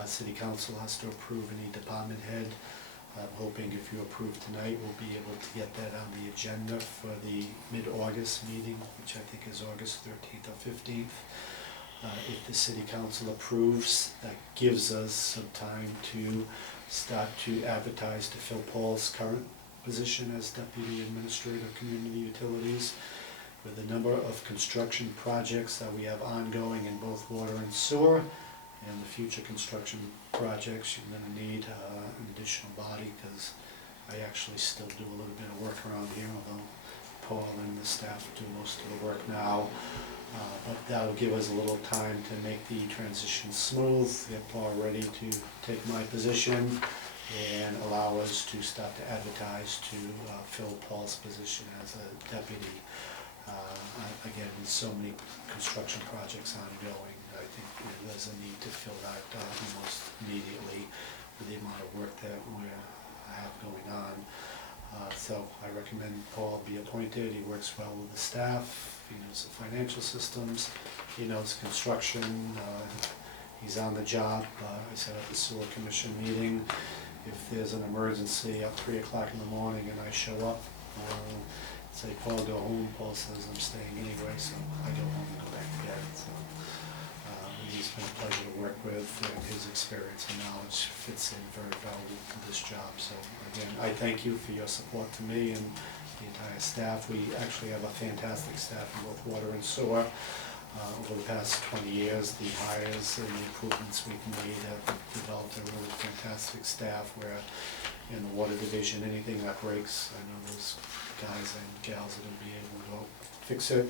City council has to approve any department head. I'm hoping if you approve tonight, we'll be able to get that on the agenda for the mid-August meeting, which I think is August 13th or 15th. If the city council approves, that gives us some time to start to advertise to fill Paul's current position as Deputy Administrator of Community Utilities. With the number of construction projects that we have ongoing in both water and sewer, and the future construction projects, you're gonna need an additional body, because I actually still do a little bit of work around here, although Paul and the staff do most of the work now. But that'll give us a little time to make the transition smooth, get Paul ready to take my position, and allow us to start to advertise to fill Paul's position as a deputy. Again, with so many construction projects ongoing, I think there's a need to fill that almost immediately with the amount of work that we have going on. So I recommend Paul be appointed. He works well with the staff, he knows the financial systems, he knows construction, he's on the job. I said at the sewer commission meeting, if there's an emergency at 3 o'clock in the morning and I show up, say, Paul, go home. Paul says, I'm staying anyway, so I go home and go back to bed. So he's been a pleasure to work with, and his experience and knowledge fits in very well with this job. So again, I thank you for your support to me and the entire staff. We actually have a fantastic staff in both water and sewer. Over the past 20 years, the hires and the improvements we've made have developed a really fantastic staff where in the water division, anything that breaks, I know those guys and gals that will be able to go fix it.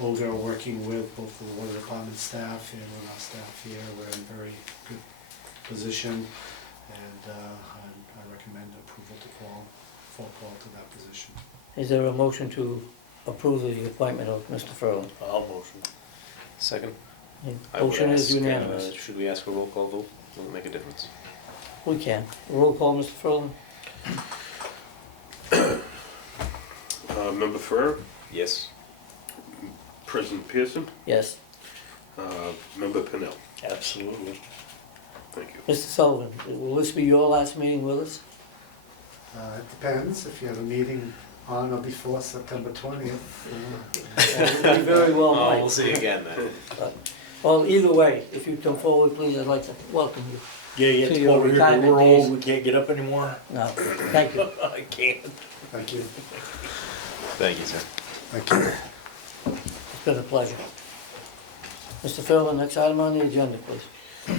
Olga, working with both the water department staff and with our staff here, we're in a very good position, and I recommend approval to Paul, for Paul to that position. Is there a motion to approve the appointment of Mr. Furlan? I'll motion. Second? I would Motion is ask, unanimous. Should we ask for a roll call vote? Will it make a difference? We can. Roll call, Mr. Furlan? Member Ferrer, Yes. President Pearson, Yes. Member Pennell. Absolutely. Thank you. Mr. Sullivan, will this be your last meeting with us? It depends, if you have a meeting on or before September 20th. We very well Oh, we'll might. see you again then. Well, either way, if you come forward, please, I'd like to welcome you. Yeah, you To have to your go over here, retirement we're old, days. we can't get up anymore. No, thank you. I can't. Thank you. Thank you, sir. Thank you. It's been a pleasure. Mr. Furlan, next item on the agenda, please.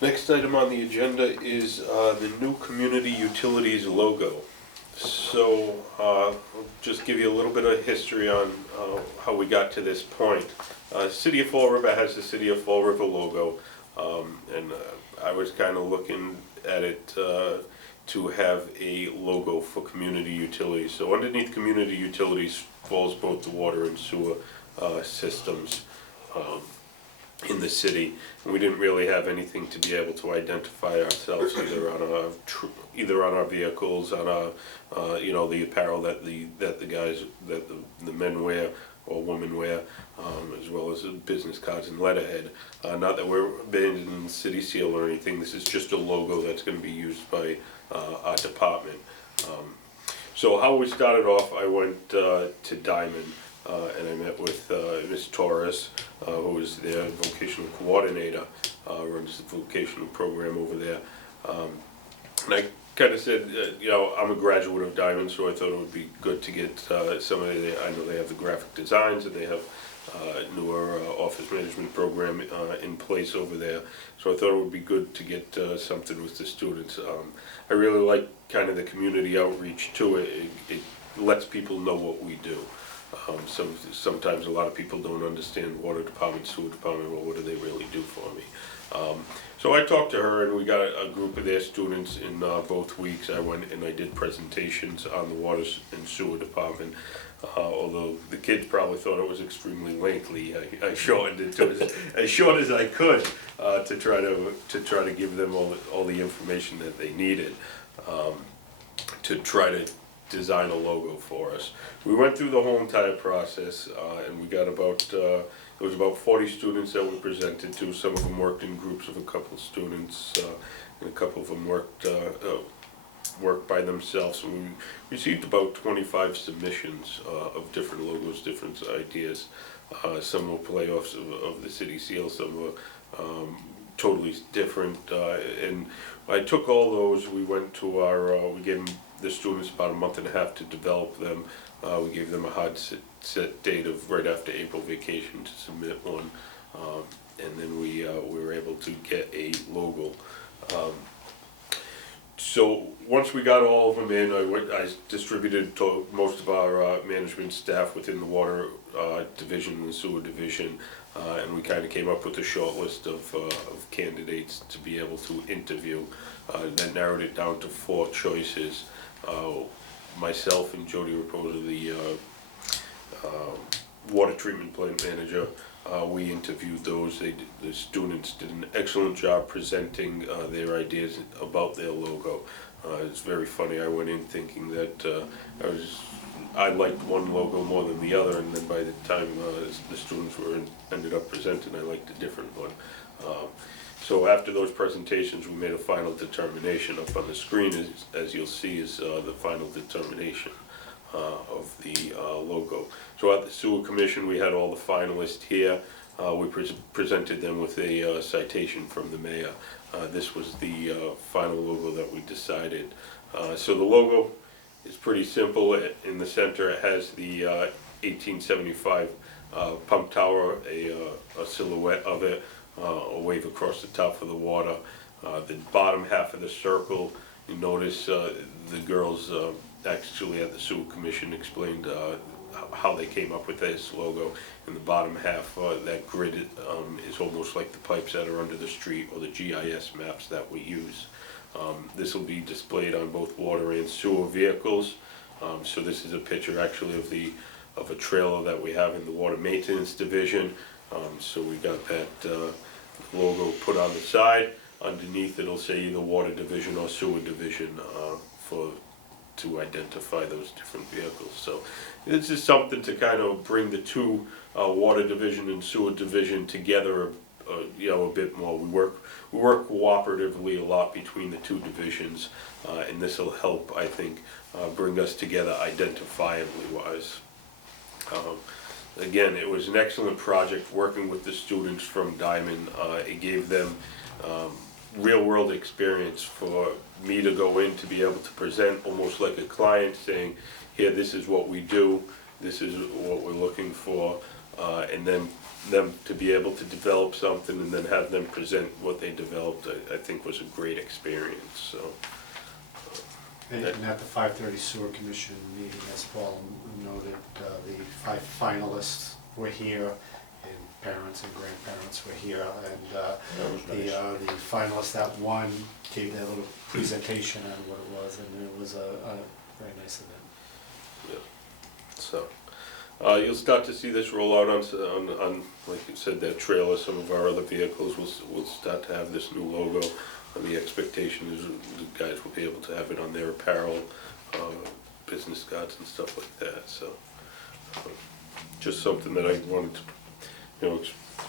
Next item on the agenda is the new community utilities logo. So I'll just give you a little bit of history on how we got to this point. City of Fall River has the City of Fall River logo, and I was kind of looking at it to have a logo for community utilities. So underneath community utilities falls both the water and sewer systems in the city. And we didn't really have anything to be able to identify ourselves either on our vehicles, on our you know, the apparel that the guys, that the men wear or women wear, as well as business cards and letterhead. Not that we're abandoning the city seal or anything. This is just a logo that's going to be used by our department. So how we started off, I went to Diamond and I met with Ms. Torres, who is their vocational coordinator, runs the vocational program over there. And I kind of said, you know, I'm a graduate of Diamond, so I thought it would be good to get somebody. I know they have the graphic designs and they have newer office management program in place over there. So I thought it would be good to get something with the students. I really like kind of the community outreach to it. It lets people know what we do. Sometimes a lot of people don't understand water department, sewer department, well, what do they really do for me? So I talked to her and we got a group of their students in both weeks. I went and I did presentations on the water and sewer department. Although the kids probably thought it was extremely lengthy, I shortened it to as short as I could to try to give them all the information that they needed to try to design a logo for us. We went through the whole entire process and we got it was about 40 students that we presented to. Some of them worked in groups of a couple of students, and a couple of them worked by themselves. And we received about 25 submissions of different logos, different ideas. Some were playoffs of the city seal, some were totally different. And I took all those. We went to we gave the students about a month and a half to develop them. We gave them a hard set date of right after April vacation to submit one, and then we were able to get a logo. So once we got all of them in, I distributed to most of our management staff within the water division and the sewer division, and we kind of came up with a short list of candidates to be able to interview. That narrowed it down to 4 choices. Myself and Jody Raposa, the water treatment plant manager, we interviewed those. The students did an excellent job presenting their ideas about their logo. It's very funny. I went in thinking that I liked one logo more than the other, and then by the time the students ended up presenting, I liked a different one. So after those presentations, we made a final determination. Up on the screen, as you'll see, is the final determination of the logo. So at the sewer commission, we had all the finalists here. We presented them with a citation from the mayor. This was the final logo that we decided. So the logo is pretty simple. In the center, it has the 1875 pump tower, a silhouette of it, a wave across the top of the water. The bottom half of the circle, you notice the girls actually at the sewer commission explained how they came up with this logo. In the bottom half, that grid is almost like the pipes that are under the street or the GIS maps that we use. This will be displayed on both water and sewer vehicles. So this is a picture actually of a trailer that we have in the water maintenance division. So we got that logo put on the side. Underneath it'll say either water division or sewer division to identify those different vehicles. So this is something to kind of bring the two water division and sewer division together, a bit more. We work cooperatively a lot between the two divisions, and this will help, I think, bring us together identifiably wise. Again, it was an excellent project working with the students from Diamond. It gave them real-world experience for me to go in to be able to present almost like a client, saying, here, this is what we do, this is what we're looking for, and then them to be able to develop something and then have them present what they developed, I think was a great experience. So. And at the 5:30 sewer commission meeting, as Paul noted, the 5 finalists were here, and parents and grandparents were here, and the finalists that won gave their little presentation on what it was, and it was a very nice event. Yeah. So you'll start to see this roll out on like you said, that trailer. Some of our other vehicles will start to have this new logo. And the expectation is the guys will be able to have it on their apparel, business cards and stuff like that. So just something that I wanted to,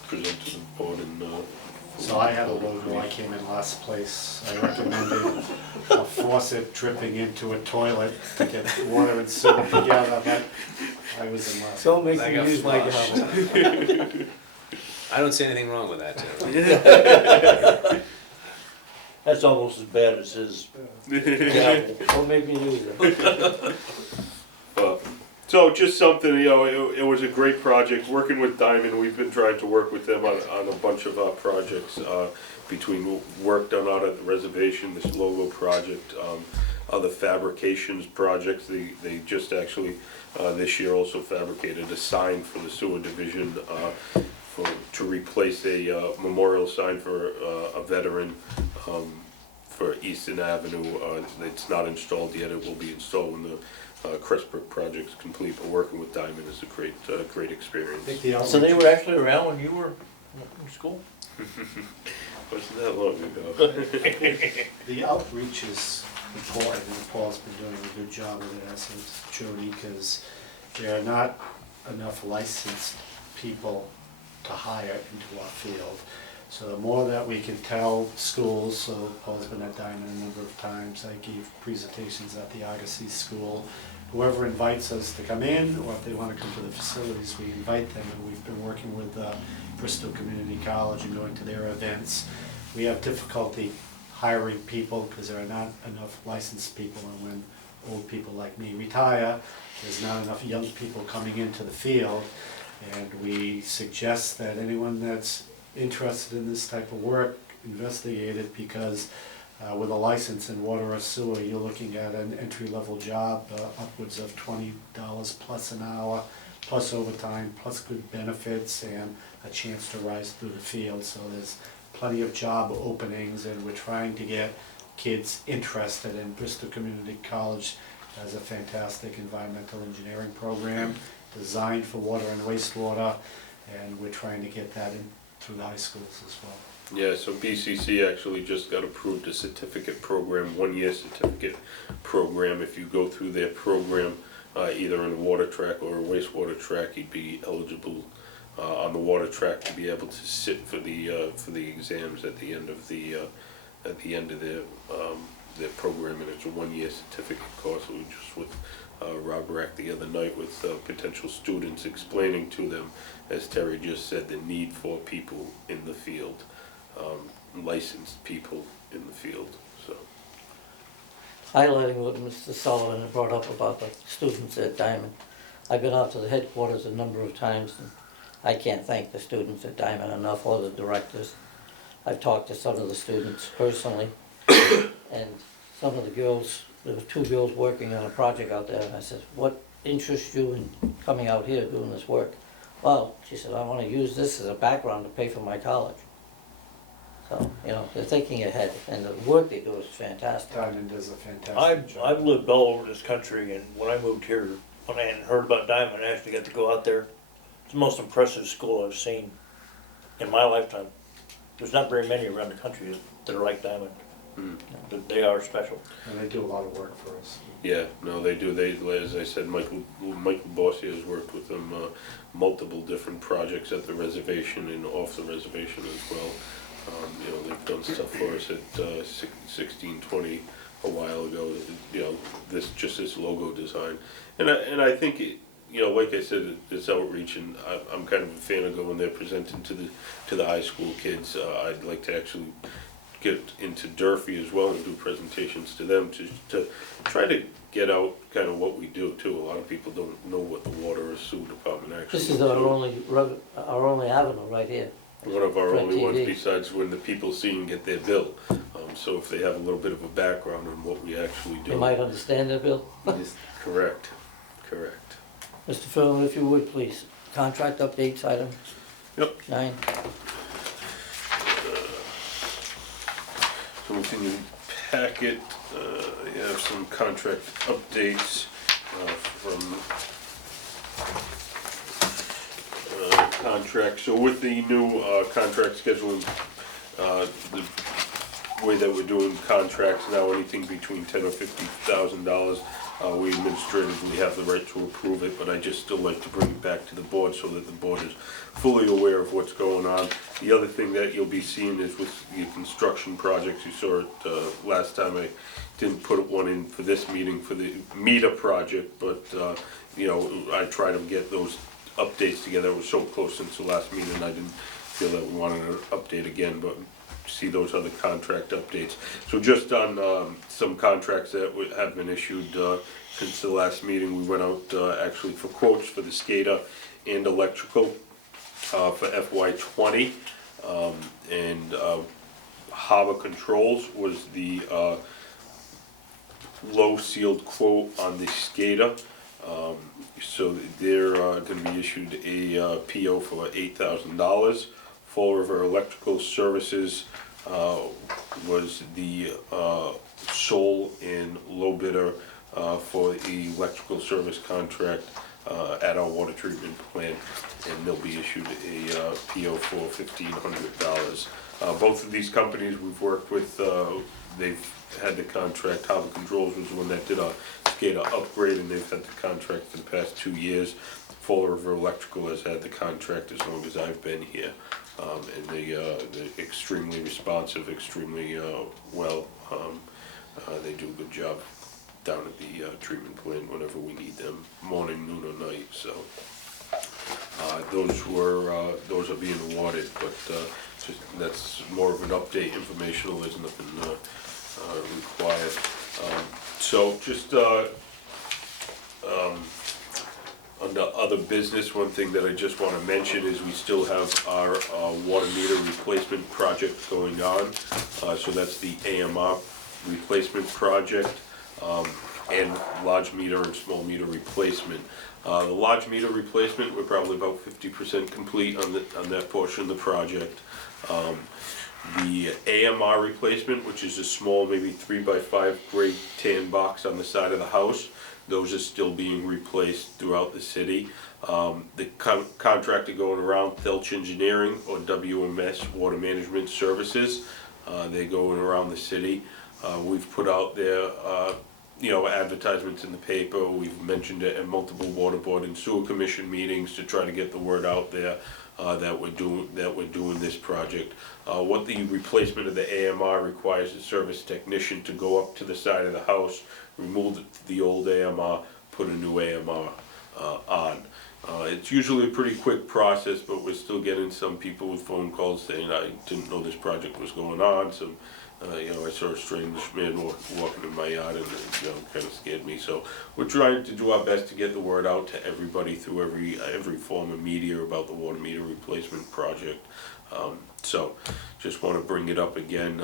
present to the board. And so I had a logo. I came in last place. I recommended a faucet dripping into a toilet to get water and sewer together, but I was in last. Don't make I me got use my flushed. gavel. I don't see anything wrong with that, Tim. That's almost as bad as his gavel. Don't make me use it. So just something, it was a great project. Working with Diamond, we've been trying to work with them on a bunch of projects, between work done out at the reservation, this logo project, other fabrications projects. They just actually this year also fabricated a sign for the sewer division to replace a memorial sign for a veteran for Easton Avenue. It's not installed yet, it will be installed when the Crestbrook project's complete, but working with Diamond is a great experience. I think the So they outreach were actually around when you were in school? Wasn't that long ago. The outreach is important, and Paul's been doing a good job with it, as has Jody, because there are not enough licensed people to hire into our field. So the more that we can tell schools, so Paul's been at Diamond a number of times, I gave presentations at the Argosy School. Whoever invites us to come in, or if they want to come to the facilities, we invite them, and we've been working with Bristol Community College and going to their events. We have difficulty hiring people because there are not enough licensed people, and when old people like me retire, there's not enough young people coming into the field. And we suggest that anyone that's interested in this type of work, investigate it, because with a license in water or sewer, you're looking at an entry-level job, upwards of $20 plus an hour, plus overtime, plus good benefits, and a chance to rise through the field. So there's plenty of job openings, and we're trying to get kids interested. In Bristol Community College has a fantastic environmental engineering program designed for water and wastewater, and we're trying to get that in through the high schools as well. Yeah, so BCC actually just got approved a certificate program, 1-year certificate program. If you go through their program, either in a water track or a wastewater track, you'd be eligible on the water track to be able to sit for the exams at the end of their program, and it's a 1-year certificate course. We were just with Rob Rack the other night with potential students, explaining to them, as Terry just said, the need for people in the field, licensed people in the field. So Highlighting what Mr. Sullivan had brought up about the students at Diamond. I've been out to the headquarters a number of times, and I can't thank the students at Diamond enough, or the directors. I've talked to some of the students personally, and some of the girls, there were 2 girls working on a project out there, and I said, what interests you in coming out here doing this work? Well, she said, I want to use this as a background to pay for my college. So, you know, they're thinking ahead, and the work they do is fantastic. Diamond does a fantastic job. I've lived all over this country, and when I moved here, when I hadn't heard about Diamond, I actually got to go out there. It's the most impressive school I've seen in my lifetime. There's not very many around the country that are like Diamond. They are special. And they do a lot of work for us. yeah, no, they do. They, as I said, Michael Bossier has worked with them multiple different projects at the reservation and off the reservation as well. You know, they've done stuff for us at 1620 a while ago. You know, this logo design, and I think it, you know, like I said, it's outreach, and I'm kind of a fan of going there presenting to the high school kids. I'd like to actually get into Durfee as well and do presentations to them to try to get out kind of what we do too. A lot of people don't know what the water or sewer department actually This is do. our only avenue right here. One of our for only ones, TV. besides when the people see and get their bill. So if they have a little bit of a background on what we actually do. You might understand that, Bill? Correct. Mr. Furlong, if you would, please. Contract updates, item Yep. 9. So within your packet, you have some contract updates from contract. So with the new contract scheduling, the way that we're doing contracts now, anything between $10,000 or $50,000, we administratively have the right to approve it, but I just still like to bring it back to the board so that the board is fully aware of what's going on. The other thing that you'll be seeing is with your construction projects. You saw it last time. I didn't put one in for this meeting for the META project, but you know, I try to get those updates together. It was so close since the last meeting, I didn't feel that we wanted to update again, but see those other contract updates. So just on some contracts that have been issued since the last meeting, we went out actually for quotes for the SCADA and electrical for FY20, and Harbor Controls was the low sealed quote on the SCADA. So they're gonna be issued a PO for $8,000. Fall River Electrical Services was the sole and low bidder for the electrical service contract at our water treatment plant, and they'll be issued a PO for $1,500. Both of these companies we've worked with, they've had the contract. Harbor Controls was the one that did a SCADA upgrade, and they've had the contract for the past 2 years. Fall River Electrical has had the contract as long as I've been here, and they're extremely responsive, extremely well. They do a good job down at the treatment plant whenever we need them, morning, noon, or night. So those are being awarded, but just, that's more of an update, informational. There's nothing required. So just under other business, one thing that I just want to mention is we still have our water meter replacement project going on. So that's the AMR replacement project, and large meter and small meter replacement. The large meter replacement, we're probably about 50% complete on that portion of the project. The AMR replacement, which is a small, maybe 3x5 gray tan box on the side of the house, those are still being replaced throughout the city. The contractor going around, Felch Engineering, or WMS Water Management Services, they're going around the city. We've put out there, advertisements in the paper. We've mentioned it at multiple water board and sewer commission meetings to try to get the word out there that we're doing this project. What the replacement of the AMR requires, a service technician to go up to the side of the house, remove the old AMR, put a new AMR on. It's usually a pretty quick process, but we're still getting some people with phone calls saying, I didn't know this project was going on. Some, I saw a strange man walking in my yard, and kind of scared me. So we're trying to do our best to get the word out to everybody through every form of media about the water meter replacement project. So just want to bring it up again.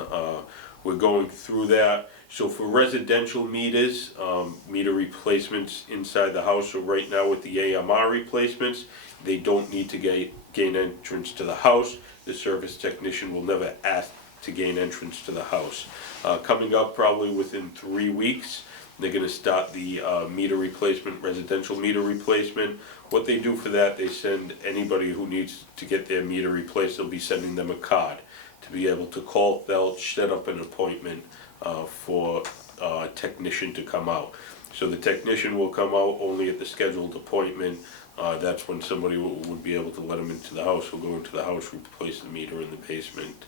We're going through that. So for residential meters, meter replacements inside the house, so right now with the AMR replacements, they don't need to gain entrance to the house. The service technician will never ask to gain entrance to the house. Coming up probably within 3 weeks, they're gonna start the meter replacement, residential meter replacement. What they do for that, they send anybody who needs to get their meter replaced, they'll be sending them a card to be able to call Felch, set up an appointment for a technician to come out. So the technician will come out only at the scheduled appointment. That's when somebody would be able to let them into the house. We'll go into the house, replace the meter in the basement,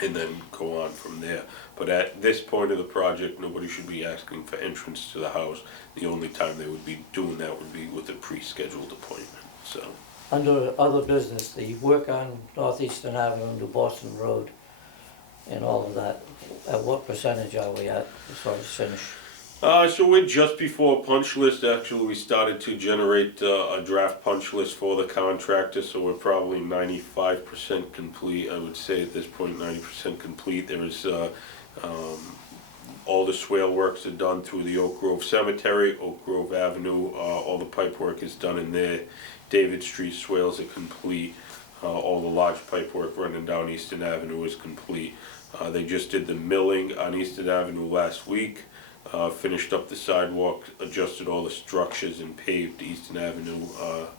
and then go on from there. But at this point of the project, nobody should be asking for entrance to the house. The only time they would be doing that would be with a pre-scheduled appointment. So. Under other business, the work on Northeastern Avenue to Boston Road and all of that, at what percentage are we at as far as finish? So we're just before punch list. Actually, we started to generate a draft punch list for the contractor, so we're probably 95% complete. I would say at this point, 90% complete. There is all the swale works are done through the Oak Grove Cemetery, Oak Grove Avenue. All the pipe work is done in there. David Street swales are complete. All the large pipe work running down Eastern Avenue is complete. They just did the milling on Eastern Avenue last week. Finished up the sidewalk, adjusted all the structures, and paved Eastern Avenue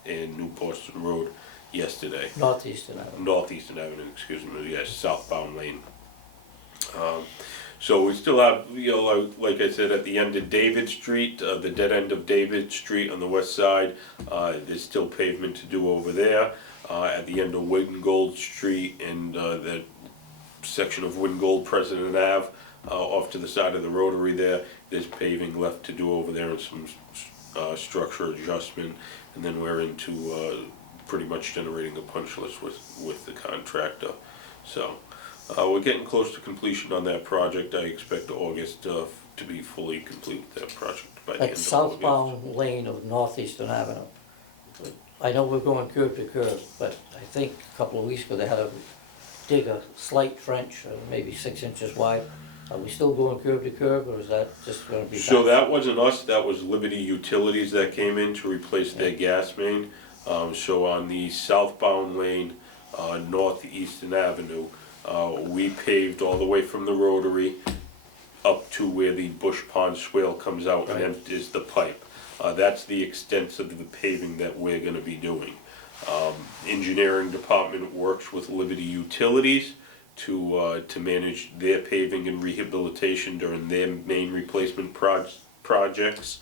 and New Boston Road yesterday. Northeastern Avenue. Northeastern Avenue, excuse me, yes, southbound lane. So we still have, like I said, at the end of David Street, the dead end of David Street on the west side, there's still pavement to do over there. At the end of Wingold Street and the section of Wingold, President Ave, off to the side of the rotary there's paving left to do over there and some structure adjustment, and then we're into pretty much generating a punch list with the contractor. So we're getting close to completion on that project. I expect August to be fully complete with that project by the end That of August. southbound lane of Northeastern Avenue, I know we're going curb to curb, but I think a couple of weeks ago they had to dig a slight trench, maybe 6 inches wide, Are we still going curb to curb, or is that just gonna be? So that wasn't us, that was Liberty Utilities that came in to replace their gas main. So on the southbound lane, Northeastern Avenue, we paved all the way from the rotary up to where the Bush Pond swale comes out and empties the pipe. That's the extent of the paving that we're gonna be doing. Engineering department works with Liberty Utilities to manage their paving and rehabilitation during their main replacement projects.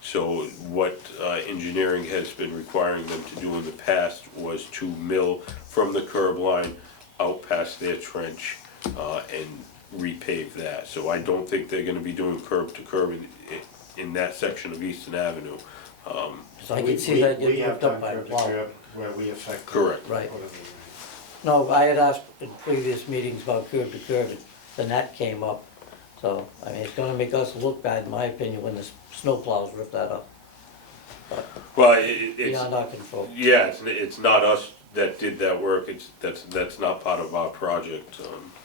So what engineering has been requiring them to do in the past was to mill from the curb line out past their trench and repave that. So I don't think they're gonna be doing curb to curb in that section of Eastern Avenue. So I can see that We getting have ripped up done by the curb to plow. curb where we affect. Correct. Right. whatever. No, I had asked in previous meetings about curb to curb, and then that came up. So, I mean, it's gonna make us look bad, in my opinion, when the snow plows rip that up. But Well, it's, beyond our control. yeah, it's not us that did that work, that's not part of our project,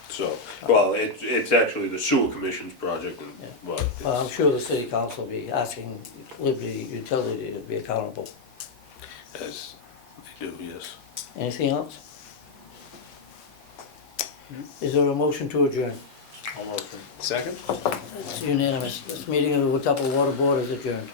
so, well, it's actually the sewer commission's project, and, Yeah. but Well, I'm it's, sure the city council will be asking Liberty Utility to be accountable. as they do, yes. Anything else? Is there a motion to adjourn? Almost. Second? It's unanimous. This meeting of the Watuppa Water Board is adjourned.